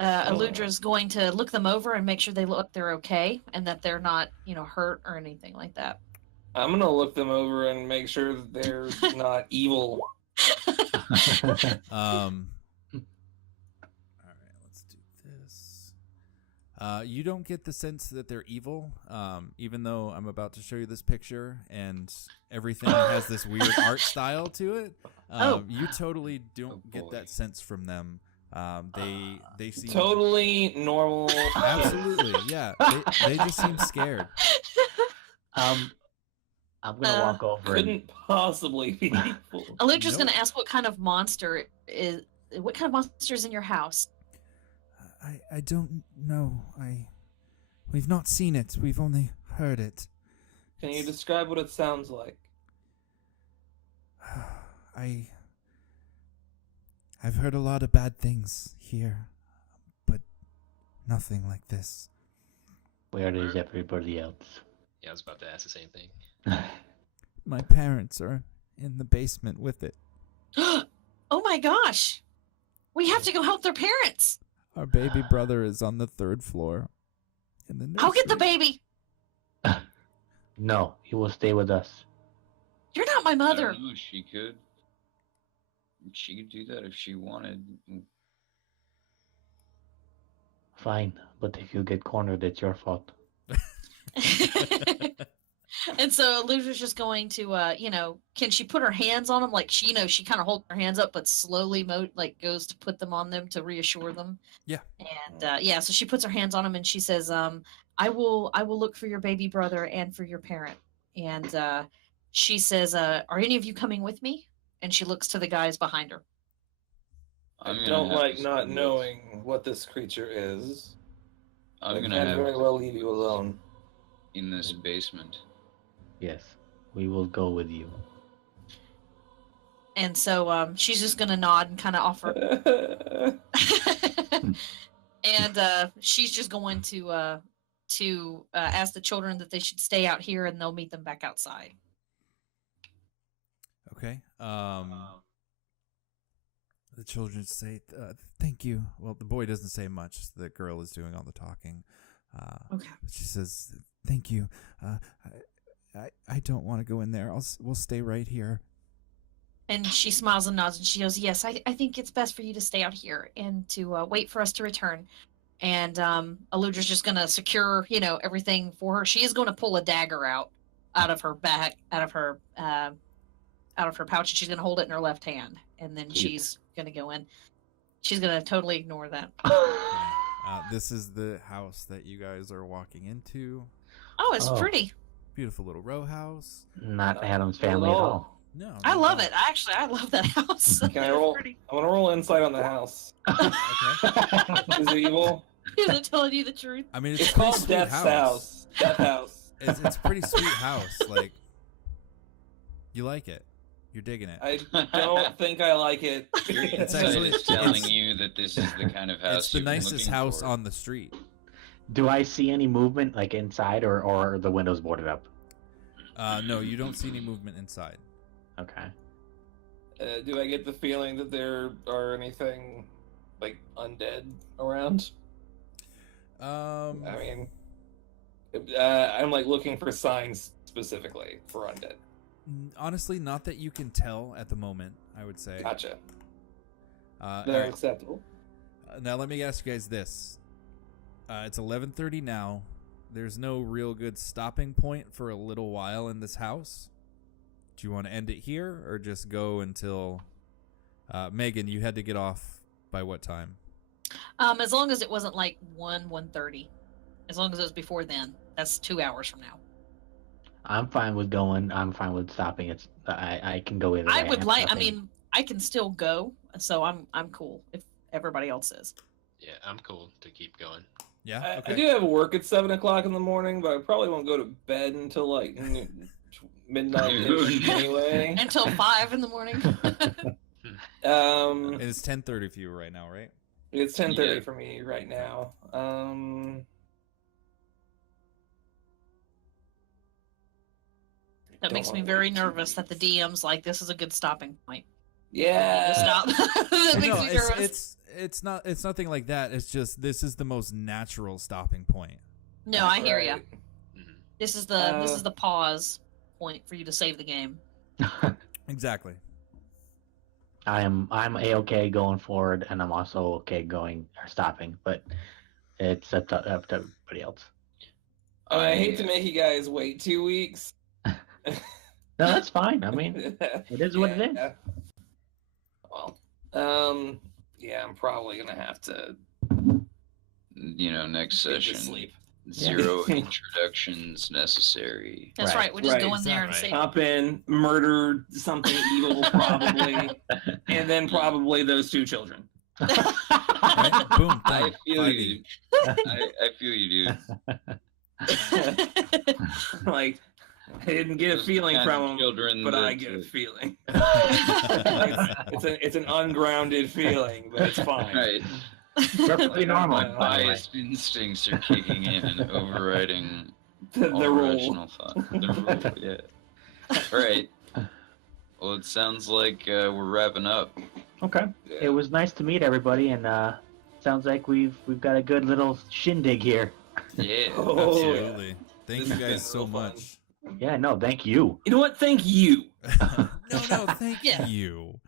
Eludra's going to look them over and make sure they're okay and that they're not, hurt or anything like that. I'm gonna look them over and make sure that they're not evil. All right, let's do this. You don't get the sense that they're evil, even though I'm about to show you this picture and everything has this weird art style to it. You totally don't get that sense from them. They seem Totally normal. absolutely, yeah. They just seem scared. I'm gonna walk over and Couldn't possibly be evil. Eludra's Nope. gonna ask what kind of monster is in your house. I don't know. We've not seen it. We've only heard it. Can you describe what it sounds like? I've heard a lot of bad things here, but nothing like this. where is everybody else? Yeah, I was about to ask the same thing. My parents are in the basement with it. Oh my gosh! We have to go help their parents. Our baby brother is on the 3rd floor. In the I'll get the nursery. baby. No, he will stay with us. You're not my I mother. don't know, she could. She could do that if she wanted. Fine, but if you get cornered, it's your fault. And so Eludra's just going to, can she put her hands on them? Like she kind of holds her hands up, but slowly goes to put them on them to reassure them. Yeah. And so she puts her hands on them and she says, I will look for your baby brother and for your parent. And she says, are any of you coming with me? And she looks to the guys behind her. I I'm gonna don't have like to not spend knowing what this creature is. I'm I gonna can't have very well leave you alone. in this basement. Yes, we will go with you. And so she's just going to nod and kind of offer. And she's just going to ask the children that they should stay out here and they'll meet them back outside. Okay. The children say, "Thank you." Well, the boy doesn't say much. The girl is doing all the talking. Okay. She says, "Thank you. I don't want to go in there. We'll stay right here." And she smiles and nods and she goes, yes, I think it's best for you to stay out here and to wait for us to return. And Eludra's just going to secure, everything for her. She is going to pull a dagger out of her back, out of her pouch, and she's going to hold it in her left hand. And then she's going to go in. She's going to totally ignore that. This is the house that you guys are walking into. Oh, it's Oh. pretty. Beautiful little row house. Not Adam's family at all. No, I love it. I love that house. Can I It's roll? pretty. I want to roll insight on the house. Okay. Is it evil? Is it telling you the truth? I mean, It's a pretty called sweet Death's House. Death House. It's a pretty sweet house. Like, you like it. You're digging it. I don't think I like it. It's Insight actually- is telling it's- you that this is the kind of house It's the you've been nicest looking house for. on the street. Do I see any movement, like inside, or the windows boarded up? No, you don't see any movement inside. Okay. Do I get the feeling that there are anything like undead around? I mean, I'm like looking for signs specifically for undead. Honestly, not that you can tell at the moment, I would say. Gotcha. all They're right. acceptable. Now let me ask you guys this. It's 11:30 now. There's no real good stopping point for a little while in this house. Do you want to end it here or just go until Megan, you had to get off by what time? As long as it wasn't like 1:30. As long as it was before then. That's 2 hours from now. I'm fine with going. I'm fine with stopping. It's I can go either way. I would have like. I nothing. mean, I can still go, so I'm cool if everybody else is. Yeah, I'm cool to keep going. Yeah. I do have work at 7 o'clock in the morning, but I probably won't go to bed until like midnight anyway. Until 5 in the morning. It's 10:30 for you right now, right? It's 10:30 Yeah. for me right now. That makes me very nervous that the DM's like, this is a good stopping point. Yeah. Stop. That makes No, me nervous. it's nothing like that. It's just this is the most natural stopping point. No, I hear you. Right. Mhm. This is the pause point for you to save the game. Exactly. I'm a-okay going forward, and I'm also okay going or stopping, but it's up to everybody else. I hate to make you guys wait 2 weeks. No, that's fine. I mean, it is what it is. Yeah. Well, yeah, I'm probably gonna have to Next get to session. sleep. 0 introductions necessary. That's Right. right. We'll just go Right. in there and Right. say, Hop in, murder something evil, probably, and then probably those 2 children. Right? Boom. I done. feel 5E. you. I feel you, dude. Like, I didn't get a Those feeling kind of from them, children but that, I get a feeling. it's an ungrounded feeling, but it's fine. Right. Perfectly normal. My by the way. biased instincts are kicking in and overriding The all rule. rational thought. The rule, yeah. All right. Well, it sounds like we're wrapping up. Okay. It was nice to meet everybody, and sounds like we've got a good little shindig here. Yeah. Oh, Absolutely. Thank This you has been guys so real fun. much. Yeah, no, thank you. You know what? Thank you. No, thank Yeah. you.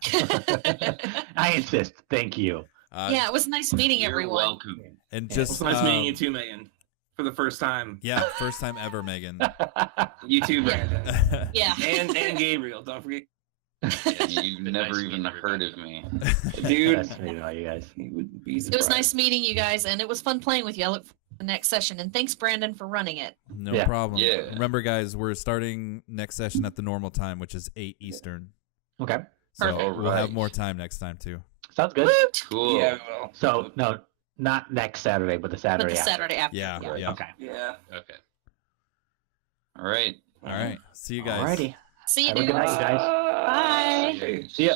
I insist. Thank you. yeah, it was nice meeting You're everyone. welcome. And Yeah. It's just nice meeting you too, Megan, for the first time. Yeah, first time ever, Megan. You too, Yeah. Brandon. Yeah. And Gabriel. Don't forget, You've Been never nice even meeting heard everybody. of me. dude. Nice meeting all you guys. You would be It was surprised. nice meeting you guys, and it was fun playing with you. I look forward to the next session, and thanks, Brandon, for running it. No Yeah. problem. Yeah. Remember, guys, we're starting next session at the normal time, which is 8 Eastern. Okay. So Perfect. we'll have Alright. more time next time, too. Sounds good. Woot! Cool. Yeah, well. So, no, not next Saturday, but the But Saturday the after. Saturday after. Yeah, yeah. Okay. Yeah. Okay. All right. All right. See you guys. Alrighty. See you, Have a good dudes. night, guys. Bye. Cheers. See ya.